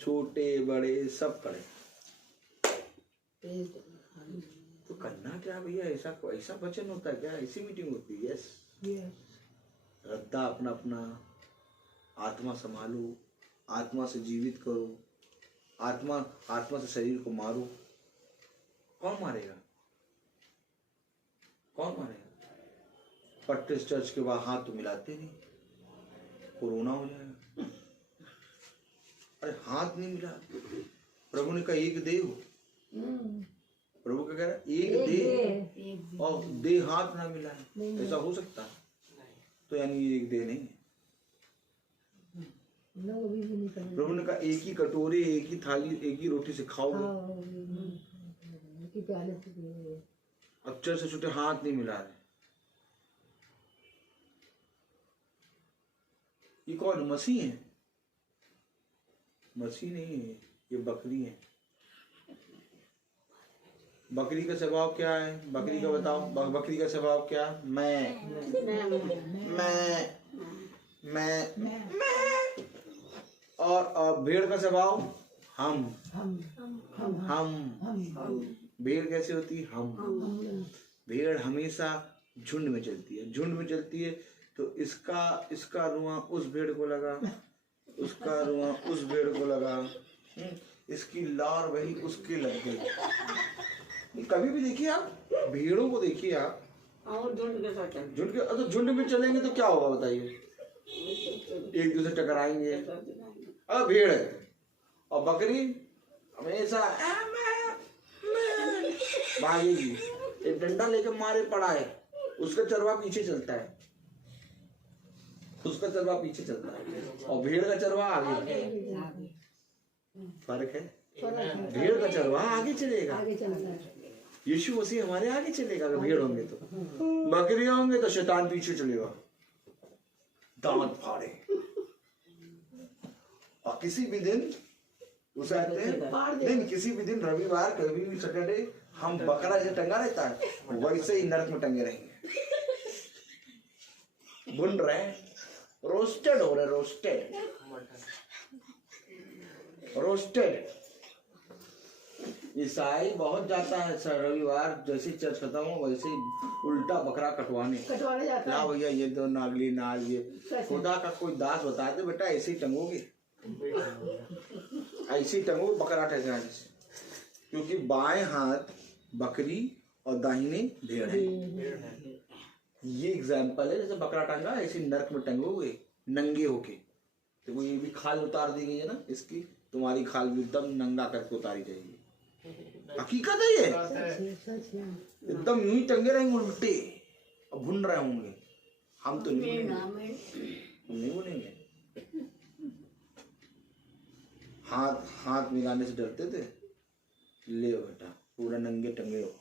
छोटे बड़े सब करे। तो करना क्या भैया? ऐसा वचन होता है क्या? ऐसी मीटिंग होती है? यस। रद्दा अपना अपना। आत्मा संभालो, आत्मा से जीवित करो, आत्मा से शरीर को मारो। कौन मारेगा? कौन मारेगा? पट्टिस चर्च के बाद हाथ तो मिलाते नहीं, कोरोना हो जाएगा। अरे हाथ नहीं मिला। प्रभु ने कहा एक दे हो। प्रभु क्या कह रहा है? एक दे और दे हाथ ना मिला है। ऐसा हो सकता है? तो यानी ये एक दे नहीं है। प्रभु ने कहा एक ही कटोरे, एक ही थाली, एक ही रोटी से खाओगे। अक्षर से छोटे हाथ नहीं मिला रहे। ये कौन? मसीह है? मसीह नहीं है, ये बकरी है। बकरी का स्वभाव क्या है? बकरी का बताओ। बकरी का स्वभाव क्या? मैं और भेड़ का स्वभाव हम। भेड़ कैसे होती है? हम। भेड़ हमेशा झुंड में चलती है। झुंड में चलती है तो इसका रुआं उस भेड़ को लगा, उसका रुआं उस भेड़ को लगा, इसकी लार वही उसके लग गई। कभी भी देखिए आप भेड़ों को, देखिए आप और झुंड के साथ झुंड के, तो झुंड में चलेंगे तो क्या होगा बताइए? एक दूसरे टकराएंगे। अब भेड़ है और बकरी हमेशा भागेगी। एक डंडा लेकर मारे पड़ा है, उसका चरवा पीछे चलता है, उसका चरवा पीछे चलता है और भेड़ का चरवा आगे। फर्क है। भेड़ का चरवाहा आगे चलेगा, आगे चलता है। यीशु मसीह हमारे आगे चलेगा। अगर भेड़ होंगे तो, बकरियां होंगे तो शैतान पीछे चलेगा, दांत फाड़े। और किसी भी दिन उसे कहते हैं दिन, किसी भी दिन रविवार, कभी भी सैटरडे, हम बकरा जो टंगा रहता है वैसे ही नरक में टंगे रहेंगे। भुन रहे हैं, रोस्टेड हो रहे, रोस्टेड रोस्टेड। ईसाई बहुत जाता है रविवार, जैसे चर्च खत्म हो वैसे ही उल्टा बकरा कटवाने जाता ला भैया ये दो नागली नाल ये। खुदा का कोई दास बता दे बेटा ऐसे ही टंगोगे, ऐसे ही टंगोगे बकरा ठहराने से, क्योंकि बाएं हाथ बकरी और दाहिने भेड़ है। ये एग्जाम्पल है, जैसे बकरा टंगा ऐसे नरक में टंगोगे नंगे होके। तो ये भी खाल उतार दी गई है ना इसकी, तुम्हारी खाल भी एकदम नंगा करके उतारी जाएगी। हकीकत है ये, एकदम यूं ही टंगे रहेंगे उल्टे और भुन रहे होंगे। हम तो नहीं भुनेंगे। हाथ मिलाने से डरते थे, ले बेटा पूरा नंगे टंगे हो,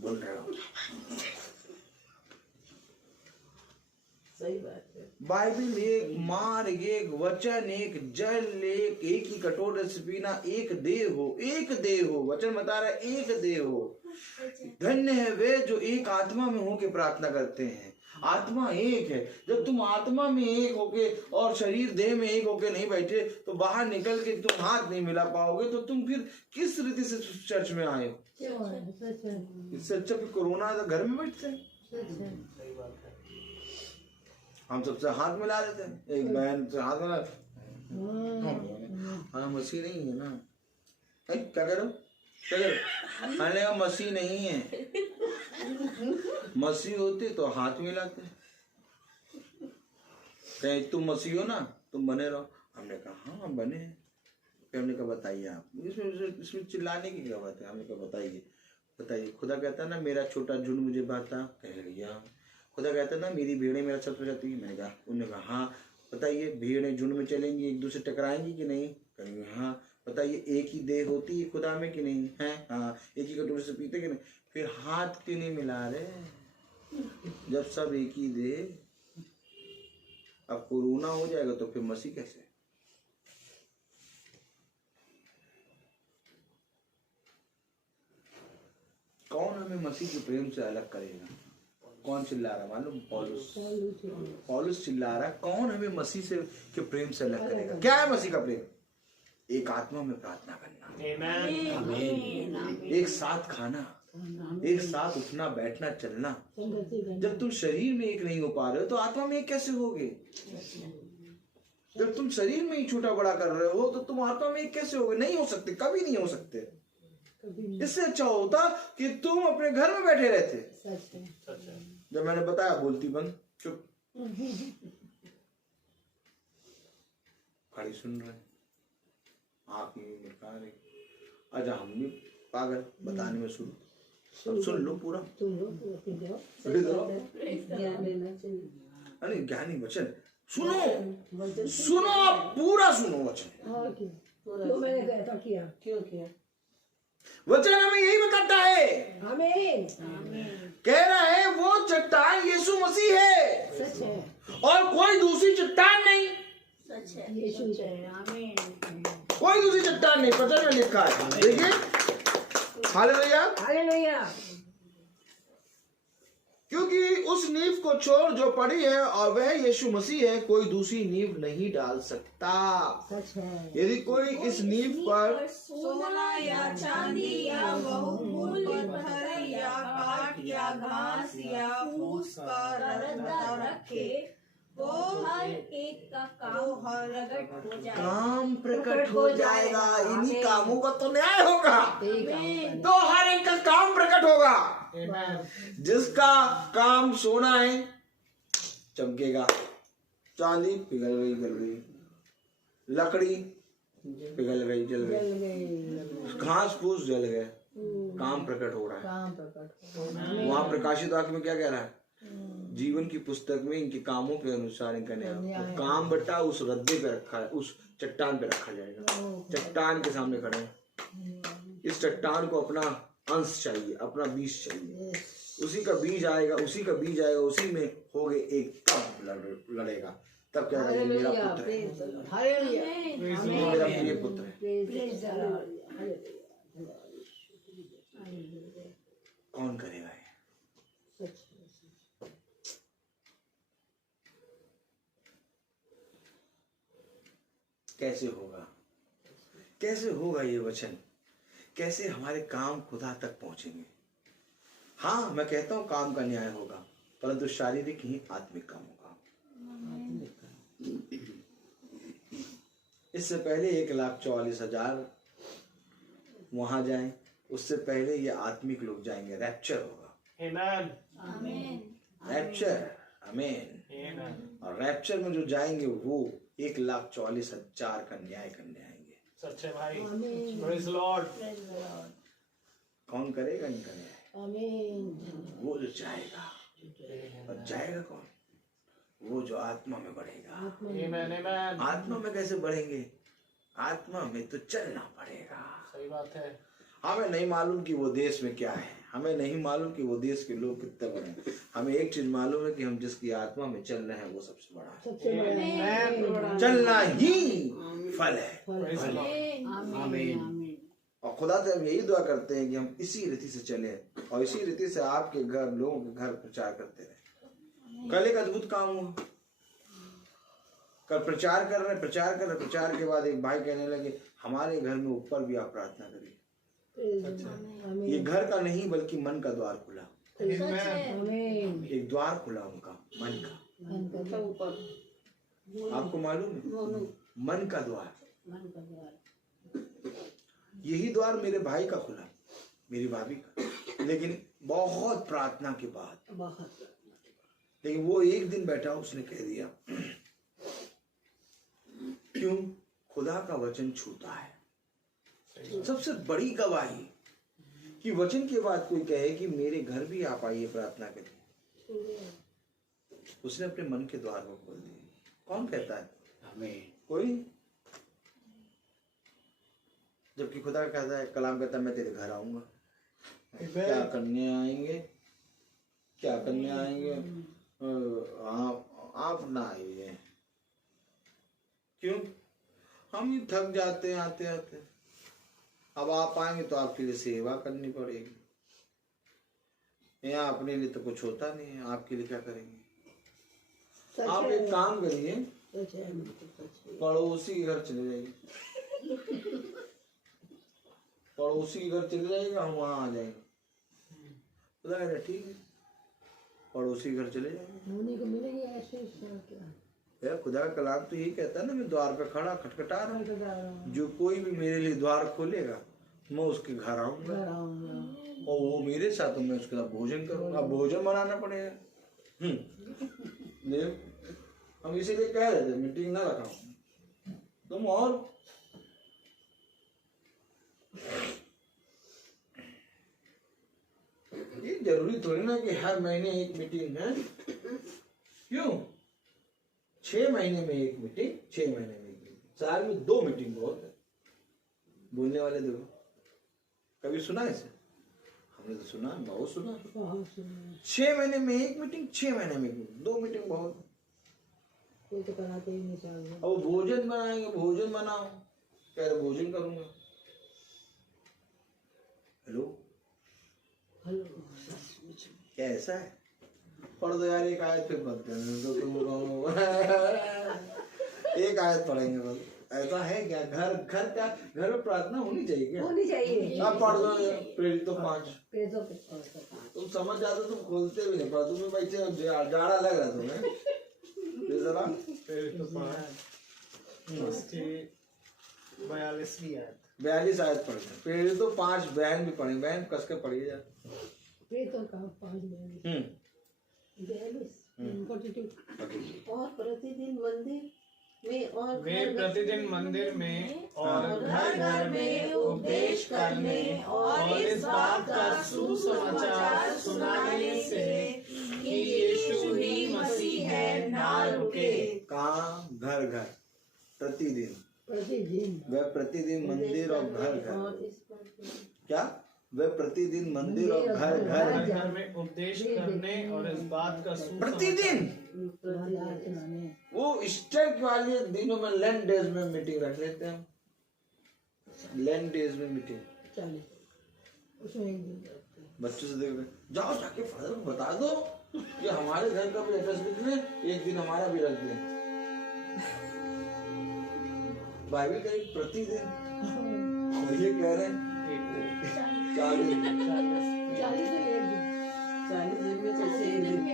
भुन रहे हो। सही बात है। बाइबिल एक मार्ग, एक वचन, एक जल, एक ही कटोरे से पीना, एक देह हो, एक देह हो। वचन बता रहा है एक देह हो। धन्य है वे जो एक आत्मा में होके प्रार्थना करते हैं। आत्मा एक है। जब तुम आत्मा में एक होके और शरीर देह में एक होके नहीं बैठे तो बाहर निकल के तुम हाथ नहीं मिला पाओगे, तो तुम फिर किस रीति से चर्च में आए हो? इससे अच्छा फिर कोरोना तो घर में बैठते हैं। हम सबसे हाथ मिला देते हैं, एक बहन से हाथ मिला, हाँ मसीह नहीं है ना, क्या करो क्या करो, मैंने कहा मसीह नहीं है, मसीह होते तो हाथ मिलाते। कहे तुम मसीह हो ना, तुम बने रहो। हमने कहा हाँ हम बने हैं। फिर हमने कहा बताइए आप, इसमें चिल्लाने की क्या बात है? हमने कहा बताइए बताइए। खुदा कहता है ना मेरा छोटा झुंड मुझे बाता, कह लिया। खुदा कहता है ना मेरी भेड़ें मेरा सब हो जाती है। मैंने कहा, उन्होंने कहा हाँ। बताइए भेड़ें झुंड में चलेंगी, एक दूसरे टकराएंगी कि नहीं? कहेंगे हाँ। बताइए एक ही देह होती है खुदा में कि नहीं है? हाँ। एक ही कटोरे से पीते कि नहीं? फिर हाथ क्यों नहीं मिला रहे जब सब एक ही देह? अब कोरोना हो जाएगा तो फिर मसीह कैसे? कौन हमें मसीह के प्रेम से अलग करेगा? कौन चिल्ला रहा मालूम? पौलुस चिल्ला रहा। कौन हमें मसीह से के प्रेम से अलग करेगा? क्या है मसीह का प्रेम? एक आत्मा में प्रार्थना करना, एक साथ खाना, एक साथ उठना बैठना चलना। जब तुम शरीर में एक नहीं हो पा रहे हो तो आत्मा में एक कैसे होगे? जब तुम शरीर में ही छोटा बड़ा कर रहे हो तो तुम आत्मा में एक कैसे होगे? नहीं हो सकते, कभी नहीं हो सकते। इससे अच्छा होता कि तुम अपने घर में बैठे रहते। जब मैंने बताया बोलती बंद, चुप, खड़ी सुन रहे, आप मुस्कुरा रहे। अच्छा हम भी पागल बताने में शुरू। अब सुन लो पूरा, अरे ज्ञानी वचन सुनो, सुनो आप पूरा सुनो वचन। तो मैंने कहता किया, क्यों किया? वचन हमें यही बताता है। आमीन। कह रहा है वो चट्टान यीशु मसीह है, सच है, और कोई दूसरी चट्टान नहीं। सच है, यीशु है। आमीन। कोई दूसरी चट्टान नहीं। वचन में लिखा है, देखिए, हालेलुया। हालेलुया। क्योंकि उस नींव को छोड़ जो पड़ी है और वह यीशु मसीह है, कोई दूसरी नींव नहीं डाल सकता। सच है। यदि कोई इस नींव पर सोना या चांदी या बहुमूल्य पत्थर या काठ या घास या फूस का रत्ता रखे, वो हर एक का काम प्रकट हो जाए। काम प्रकट हो जाएगा। इन्हीं कामों का तो न्याय होगा, तो हर एक का काम प्रकट होगा। जिसका काम सोना है चमकेगा, चांदी पिघल गई जल गई, लकड़ी पिघल गई जल गई, घास फूस जल गए, काम प्रकट हो रहा है। वहां प्रकाशित वाक्य में क्या कह रहा है? जीवन की पुस्तक में इनके कामों के अनुसार इनका न्याय। तो काम बट्टा उस रद्दे पे रखा है, उस चट्टान पे रखा जाएगा। चट्टान के सामने खड़े हैं। इस चट्टान को अपना अंश चाहिए, अपना बीज चाहिए। उसी का बीज आएगा, उसी का बीज आएगा, उसी में हो गए एक, तब लड़ेगा। तब क्या कहेगा, मेरा पुत्र है, मेरा प्रिय पुत्र है। कौन करेगा ये? कैसे होगा, कैसे होगा ये वचन? कैसे हमारे काम खुदा तक पहुंचेंगे? हाँ, मैं कहता हूं काम का न्याय होगा, परंतु शारीरिक ही आत्मिक काम होगा। इससे पहले 1,44,000 वहां जाएं, उससे पहले ये आत्मिक लोग जाएंगे। रैप्चर होगा। रैप्चर, आमीन। और रैप्चर में जो जाएंगे वो 1,44,000 का न्याय करने आएंगे। सच्चे भाई, प्रेज लॉर्ड। कौन करेगा इनका न्याय? वो जो जाएगा। और जाएगा कौन? वो जो आत्मा में बढ़ेगा। आत्मा में कैसे बढ़ेंगे? आत्मा में तो चलना पड़ेगा। सही बात है। हमें नहीं मालूम कि वो देश में क्या है, हमें नहीं मालूम कि वो देश के लोग कितने बड़े हैं। हमें एक चीज मालूम है कि हम जिसकी आत्मा में चल रहे हैं वो सबसे बड़ा है। चलना ही फल है। आमीन। और खुदा से हम यही दुआ करते हैं कि हम इसी रीति से चले और इसी रीति से आपके घर, लोगों के घर प्रचार करते रहे। कल एक अद्भुत काम हुआ। कल प्रचार कर रहे, प्रचार के बाद एक भाई कहने लगे, हमारे घर में ऊपर भी आप प्रार्थना करिए। ये घर का नहीं बल्कि मन का द्वार खुला। एक द्वार खुला उनका, मन का। आपको मालूम है, मन का द्वार। यही द्वार मेरे भाई का खुला, मेरी भाभी का, लेकिन बहुत प्रार्थना के बाद। लेकिन वो एक दिन बैठा, उसने कह दिया, क्यों? खुदा का वचन छूता है। सबसे बड़ी गवाही कि वचन के बाद कोई कहे कि मेरे घर भी आप आइए प्रार्थना करिए। उसने अपने मन के द्वार को खोल दिए। कौन कहता है? हमें कोई। जबकि खुदा कहता है, कलाम कहता है, मैं तेरे घर आऊंगा। क्या करने आएंगे? क्या करने आएंगे? आप ना आइए। क्यों? हम ही थक जाते हैं आते आते। अब आप आएंगे तो आपके लिए सेवा करनी पड़ेगी। यहाँ अपने लिए तो कुछ होता नहीं है, आपके लिए क्या करेंगे? आप एक काम करिए, पड़ोसी के घर चले जाइए। पड़ोसी के घर चले जाइएगा, हम वहां आ जाएंगे। तो ठीक है, पड़ोसी के घर चले जाएंगे। यार खुदा का कलाम तो यही कहता है ना, मैं द्वार पे खड़ा खटखटा रहा हूँ। जो कोई भी मेरे लिए द्वार खोलेगा, मैं उसके घर आऊंगा और वो मेरे साथ, मैं उसके साथ भोजन करूंगा। भोजन बनाना पड़ेगा। हम इसीलिए कह रहे थे मीटिंग ना रखा तुम। और ये जरूरी थोड़ी ना कि हर महीने एक मीटिंग है। क्यों? 6 महीने में एक मीटिंग, 6 महीने में एक मीटिंग, साल में 2 मीटिंग बहुत है। बोलने वाले देखो, कभी सुना इसे? हमने तो सुना, बहुत सुना। 6 महीने में एक मीटिंग, 6 महीने में एक मीटिंग, 2 मीटिंग बहुत। कोई तो कराते ही नहीं चाहिए। अब भोजन बनाएंगे, भोजन बनाओ, कह रहे भोजन करूंगा। हेलो, क्या ऐसा है? पढ़ दो यार एक आयत, फिर मत करना तो तुम एक आयत पढ़ेंगे बस। ऐसा है क्या? घर क्या? घर में प्रार्थना होनी चाहिए क्या? होनी चाहिए। आप पढ़ दो प्रेरितों 5। तुम समझ जाते, तुम खोलते भी नहीं, पर तुम्हें बैठे जाड़ा लग रहा तुम्हें। जरा प्रेरितों 42वीं आयत, 42 आयत पढ़े। प्रेरितों 5 बहन भी पढ़े, बहन कस के पढ़िए यार। और प्रतिदिन मंदिर में और वे प्रतिदिन मंदिर में और घर घर में उपदेश करने और इस बात का सुसमाचार सुनाने से कि यीशु ही मसीह है, ना रुके। कहाँ? घर घर, प्रतिदिन। प्रतिदिन वह प्रतिदिन मंदिर और घर घर, क्या? वह प्रतिदिन मंदिर और घर घर, घर में उपदेश करने और इस बात का प्रतिदिन। वो ईस्टर वाले दिनों में लैंड डेज में मीटिंग रख लेते हैं, लैंड डेज में मीटिंग। बच्चों से देख जाओ, जाके फादर को बता दो कि हमारे घर का भी एड्रेस लिख ले, एक दिन हमारा भी रख दे। बाइबल का एक प्रतिदिन, और ये कह रहे हैं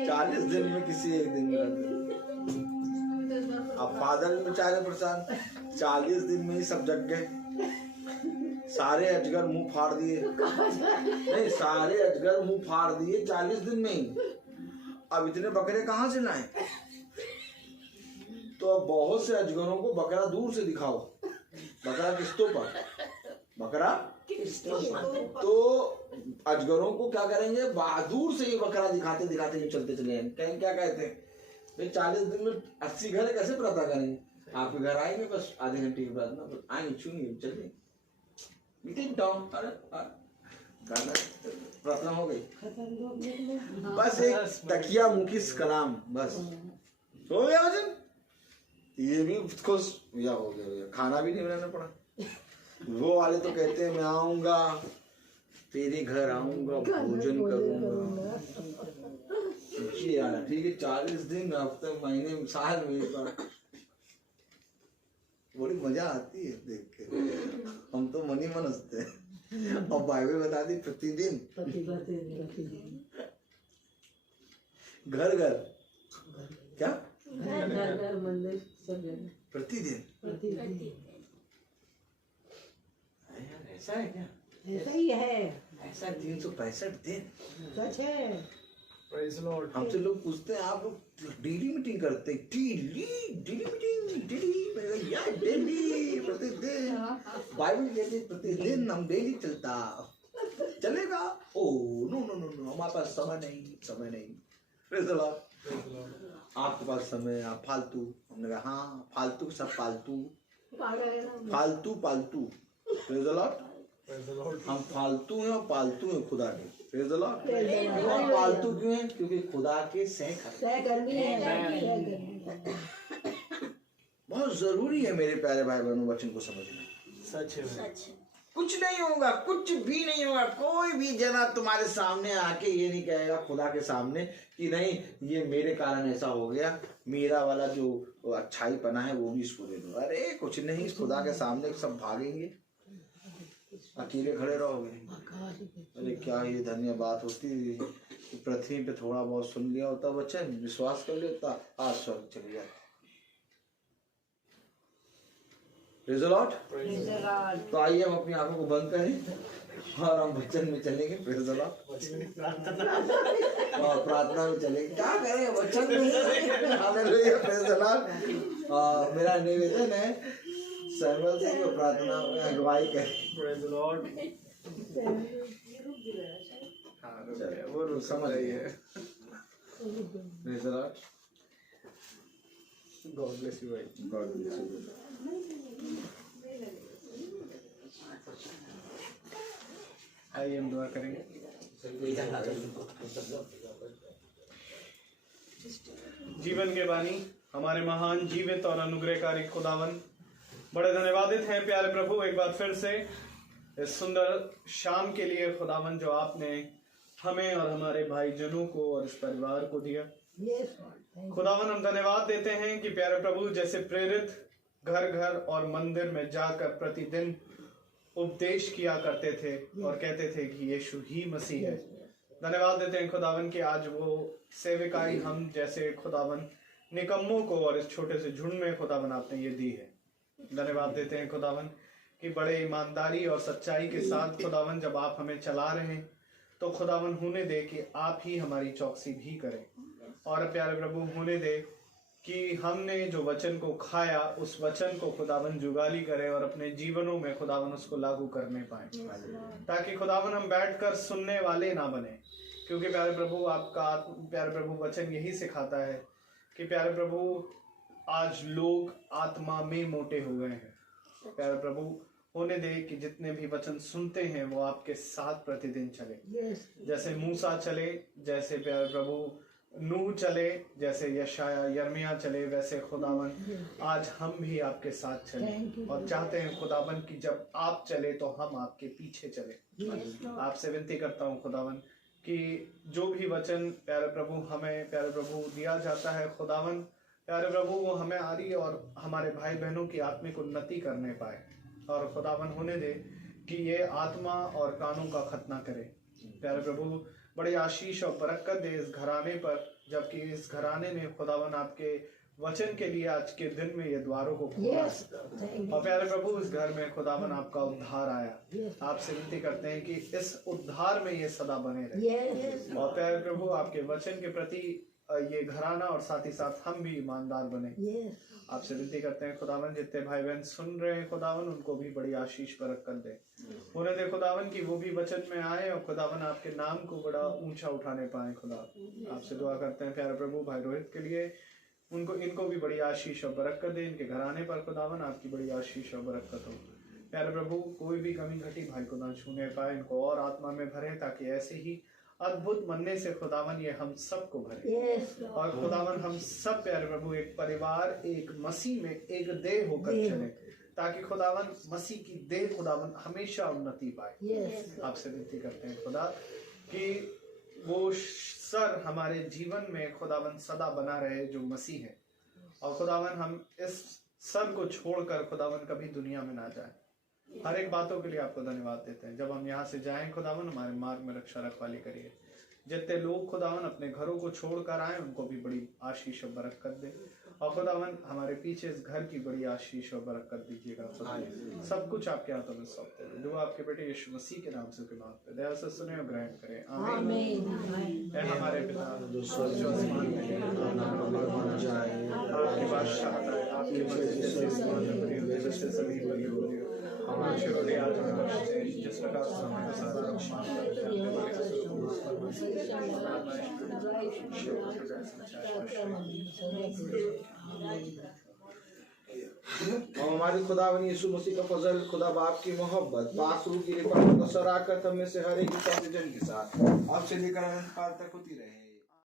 40 दिन में किसी एक दिन में रख दे। अब फादर भी बेचारे परेशान, 40 दिन में ही सब जग गए, सारे अजगर मुंह फाड़ दिए, नहीं सारे अजगर मुंह फाड़ दिए 40 दिन में ही। अब इतने बकरे कहाँ से लाए? तो अब बहुत से अजगरों को बकरा दूर से दिखाओ, बकरा किस्तों पर, बकरा तो अजगरों को क्या करेंगे, दूर से ही बकरा दिखाते दिखाते ही चलते चले जाएंगे। कहीं क्या कहते हैं भाई 40 दिन में 80 घर कैसे प्रार्थना करेंगे? आपके घर आएंगे बस आधे घंटे की प्रार्थना, बस आएंगे छूंगे चलिए मीटिंग डाउन, प्रार्थना हो गई, बस एक तकिया मुखिस कलाम, बस हो गया वचन। ये भी खुश या हो गया, खाना भी नहीं बनाना पड़ा। वो वाले तो कहते हैं मैं आऊंगा तेरे घर, आऊंगा भोजन करूंगा। यार ठीक है, 40 दिन, हफ्ते, महीने, साल में एक बार, बड़ी मजा आती है देख के, हम तो मन ही मन हंसते हैं। और बाइबल बता दी प्रतिदिन, घर घर, क्या प्रतिदिन? ऐसा है क्या? ऐसा ही है, ऐसा 365 दिन सच है। Praise the Lord. हमसे लोग पूछते हैं आप लोग डेली मीटिंग करते हैं? डेली मीटिंग, डेली प्रतिदिन। बाइबल कहती है प्रतिदिन, हम डेली चलता चलेगा। Oh no no no no, हमारे पास समय नहीं। Praise the Lord. आपके पास समय, आप फालतू। हमने कहा हाँ फालतू, सब पालतू। Praise the Lord. हम फालतू हैं और पालतू हैं खुदा के। Praise the Lord. हम पालतू क्यों हैं? क्योंकि खुदा के सहकर्मी हैं। बहुत जरूरी है मेरे प्यारे भाई बहनों वचन को समझना। सच है। कुछ नहीं होगा, कुछ भी नहीं होगा। कोई भी जना तुम्हारे सामने आके ये नहीं कहेगा खुदा के सामने कि नहीं ये मेरे कारण ऐसा हो गया, मेरा वाला जो अच्छाई पना है वो भी इसको दे दो। अरे कुछ नहीं, इस खुदा के सामने सब भागेंगे, अकेले खड़े रहोगे। अरे क्या ये धन्य बात होती कि पृथ्वी पे थोड़ा बहुत सुन लिया होता वचन, विश्वास कर लेता, आज स्वर्ग चले जाते। Praise the Lord. तो आइए हम अपनी आंखों को बंद करें और हम वचन में चलेंगे। Praise the Lord. और प्रार्थना में चलेंगे। क्या करें, वचन में। Hallelujah. Praise the Lord. मेरा निवेदन है सैमुअल से जो प्रार्थना में अगुवाई करें। Praise the Lord. वो समझ रही है। Praise the Lord. God bless you भाई। God bless you. आइए हम दुआ करेंगे। जीवन के बानी हमारे महान जीवित और अनुग्रहकारी खुदावन, बड़े धन्यवादित हैं प्यारे प्रभु एक बार फिर से इस सुंदर शाम के लिए खुदावन जो आपने हमें और हमारे भाई जनों को और इस परिवार को दिया। खुदावन हम धन्यवाद देते हैं कि प्यारे प्रभु जैसे प्रेरित घर घर और मंदिर में जाकर प्रतिदिन उपदेश किया करते थे और कहते थे कि यीशु ही मसीह है। धन्यवाद देते हैं खुदावन कि आज वो सेविकाई हम जैसे खुदावन निकम्मों को और इस छोटे से झुंड में खुदावन आपने ये दी है। धन्यवाद देते हैं खुदावन कि बड़े ईमानदारी और सच्चाई के साथ खुदावन जब आप हमें चला रहे हैं तो खुदावन होने दे कि आप ही हमारी चौकसी भी करें। और प्यारे प्रभु होने दे कि हमने जो वचन को खाया उस वचन को खुदावन जुगाली करे और अपने जीवनों में खुदावन उसको लागू करने पाए, ताकि खुदावन हम बैठकर सुनने वाले ना बने, क्योंकि प्यारे प्रभु आपका प्यारे प्रभु वचन यही सिखाता है कि प्यारे प्रभु आज लोग आत्मा में मोटे हो गए हैं। प्यारे प्रभु होने दे कि जितने भी वचन सुनते हैं वो आपके साथ प्रतिदिन चले, जैसे मूसा चले, जैसे प्यारे प्रभु नूह चले, जैसे यशाया यर्मिया चले, वैसे खुदावन आज हम भी आपके साथ चले और चाहते हैं खुदावन कि जब आप चले तो हम आपके पीछे चले। आपसे विनती करता हूँ खुदावन कि जो भी वचन प्यारे प्रभु हमें प्यारे प्रभु दिया जाता है खुदावन प्यारे प्रभु वो हमें आरी और हमारे भाई बहनों की आत्मिक उन्नति करने पाए और खुदावन होने दे कि ये आत्मा और कानों का खतना करे। प्यारे प्रभु बड़े आशीष और बरकत दे इस घराने पर, जबकि इस घराने ने खुदावन आपके वचन के लिए आज के दिन में ये द्वारों को खोला और प्यारे प्रभु इस घर में खुदावन आपका उद्धार आया। आपसे विनती करते हैं कि इस उद्धार में ये सदा बने रहे और प्यारे प्रभु आपके वचन के प्रति ये घराना और साथ ही साथ हम भी ईमानदार बने। आपसे विनती करते हैं खुदावन जितने भाई बहन सुन रहे हैं खुदावन उनको भी बड़ी आशीष बरकत दे। उन्हें दे खुदावन कि वो भी वचन में आए और खुदावन आपके नाम को बड़ा ऊंचा उठाने पाए। खुदा आपसे दुआ करते हैं प्यारे प्रभु भाई रोहित के लिए, इनको भी बड़ी आशीष और बरकत दे। इनके घराने पर खुदावन आपकी बड़ी आशीष और बरकत हो। प्यारे प्रभु कोई भी कमी घटी भाई खुदा छूने पाए, इनको और आत्मा में भरे ताकि ऐसे ही अद्भुत मनने से खुदावन ये हम सबको भरे और खुदावन हम सब प्यारे प्रभु एक परिवार एक मसीह में एक देह होकर चले ताकि खुदावन मसीह की देह खुदावन हमेशा उन्नति पाए। आपसे विनती करते हैं खुदा कि वो सर हमारे जीवन में खुदावन सदा बना रहे जो मसीह है और खुदावन हम इस सर को छोड़कर खुदावन कभी दुनिया में ना जाए। हर एक बातों के लिए आपको धन्यवाद देते हैं। जब हम यहाँ से जाएं खुदावन हमारे मार्ग में रक्षा रखवाली करिए। जितने लोग खुदावन अपने घरों को छोड़कर आए उनको भी बड़ी आशीष और बरकत दे और खुदावन हमारे पीछे इस घर की बड़ी आशीष और बरकत दीजिएगा। सब कुछ आपके हाथों में सौंपते हैं। दुआ आपके बेटे यीशु मसीह के नाम से मांगते हैं। दया से सुने और ग्रहण करें। आमीन। ऐ हमारे पिता जो आसमान में है, आपकी बादशाह आपकी मर्जी से सभी बड़ी हो रही हो। हमारे छोटे आज हमें जिस प्रकार से हमें सदा रक्षा और हमारे खुदावन यीशु मसीह का फजल, खुदा बाप की मोहब्बत, पाक रूह की रिफाकत और शराकत हम में से हर एक जन के साथ आपसे लेकर अनंत काल तक होती रहे।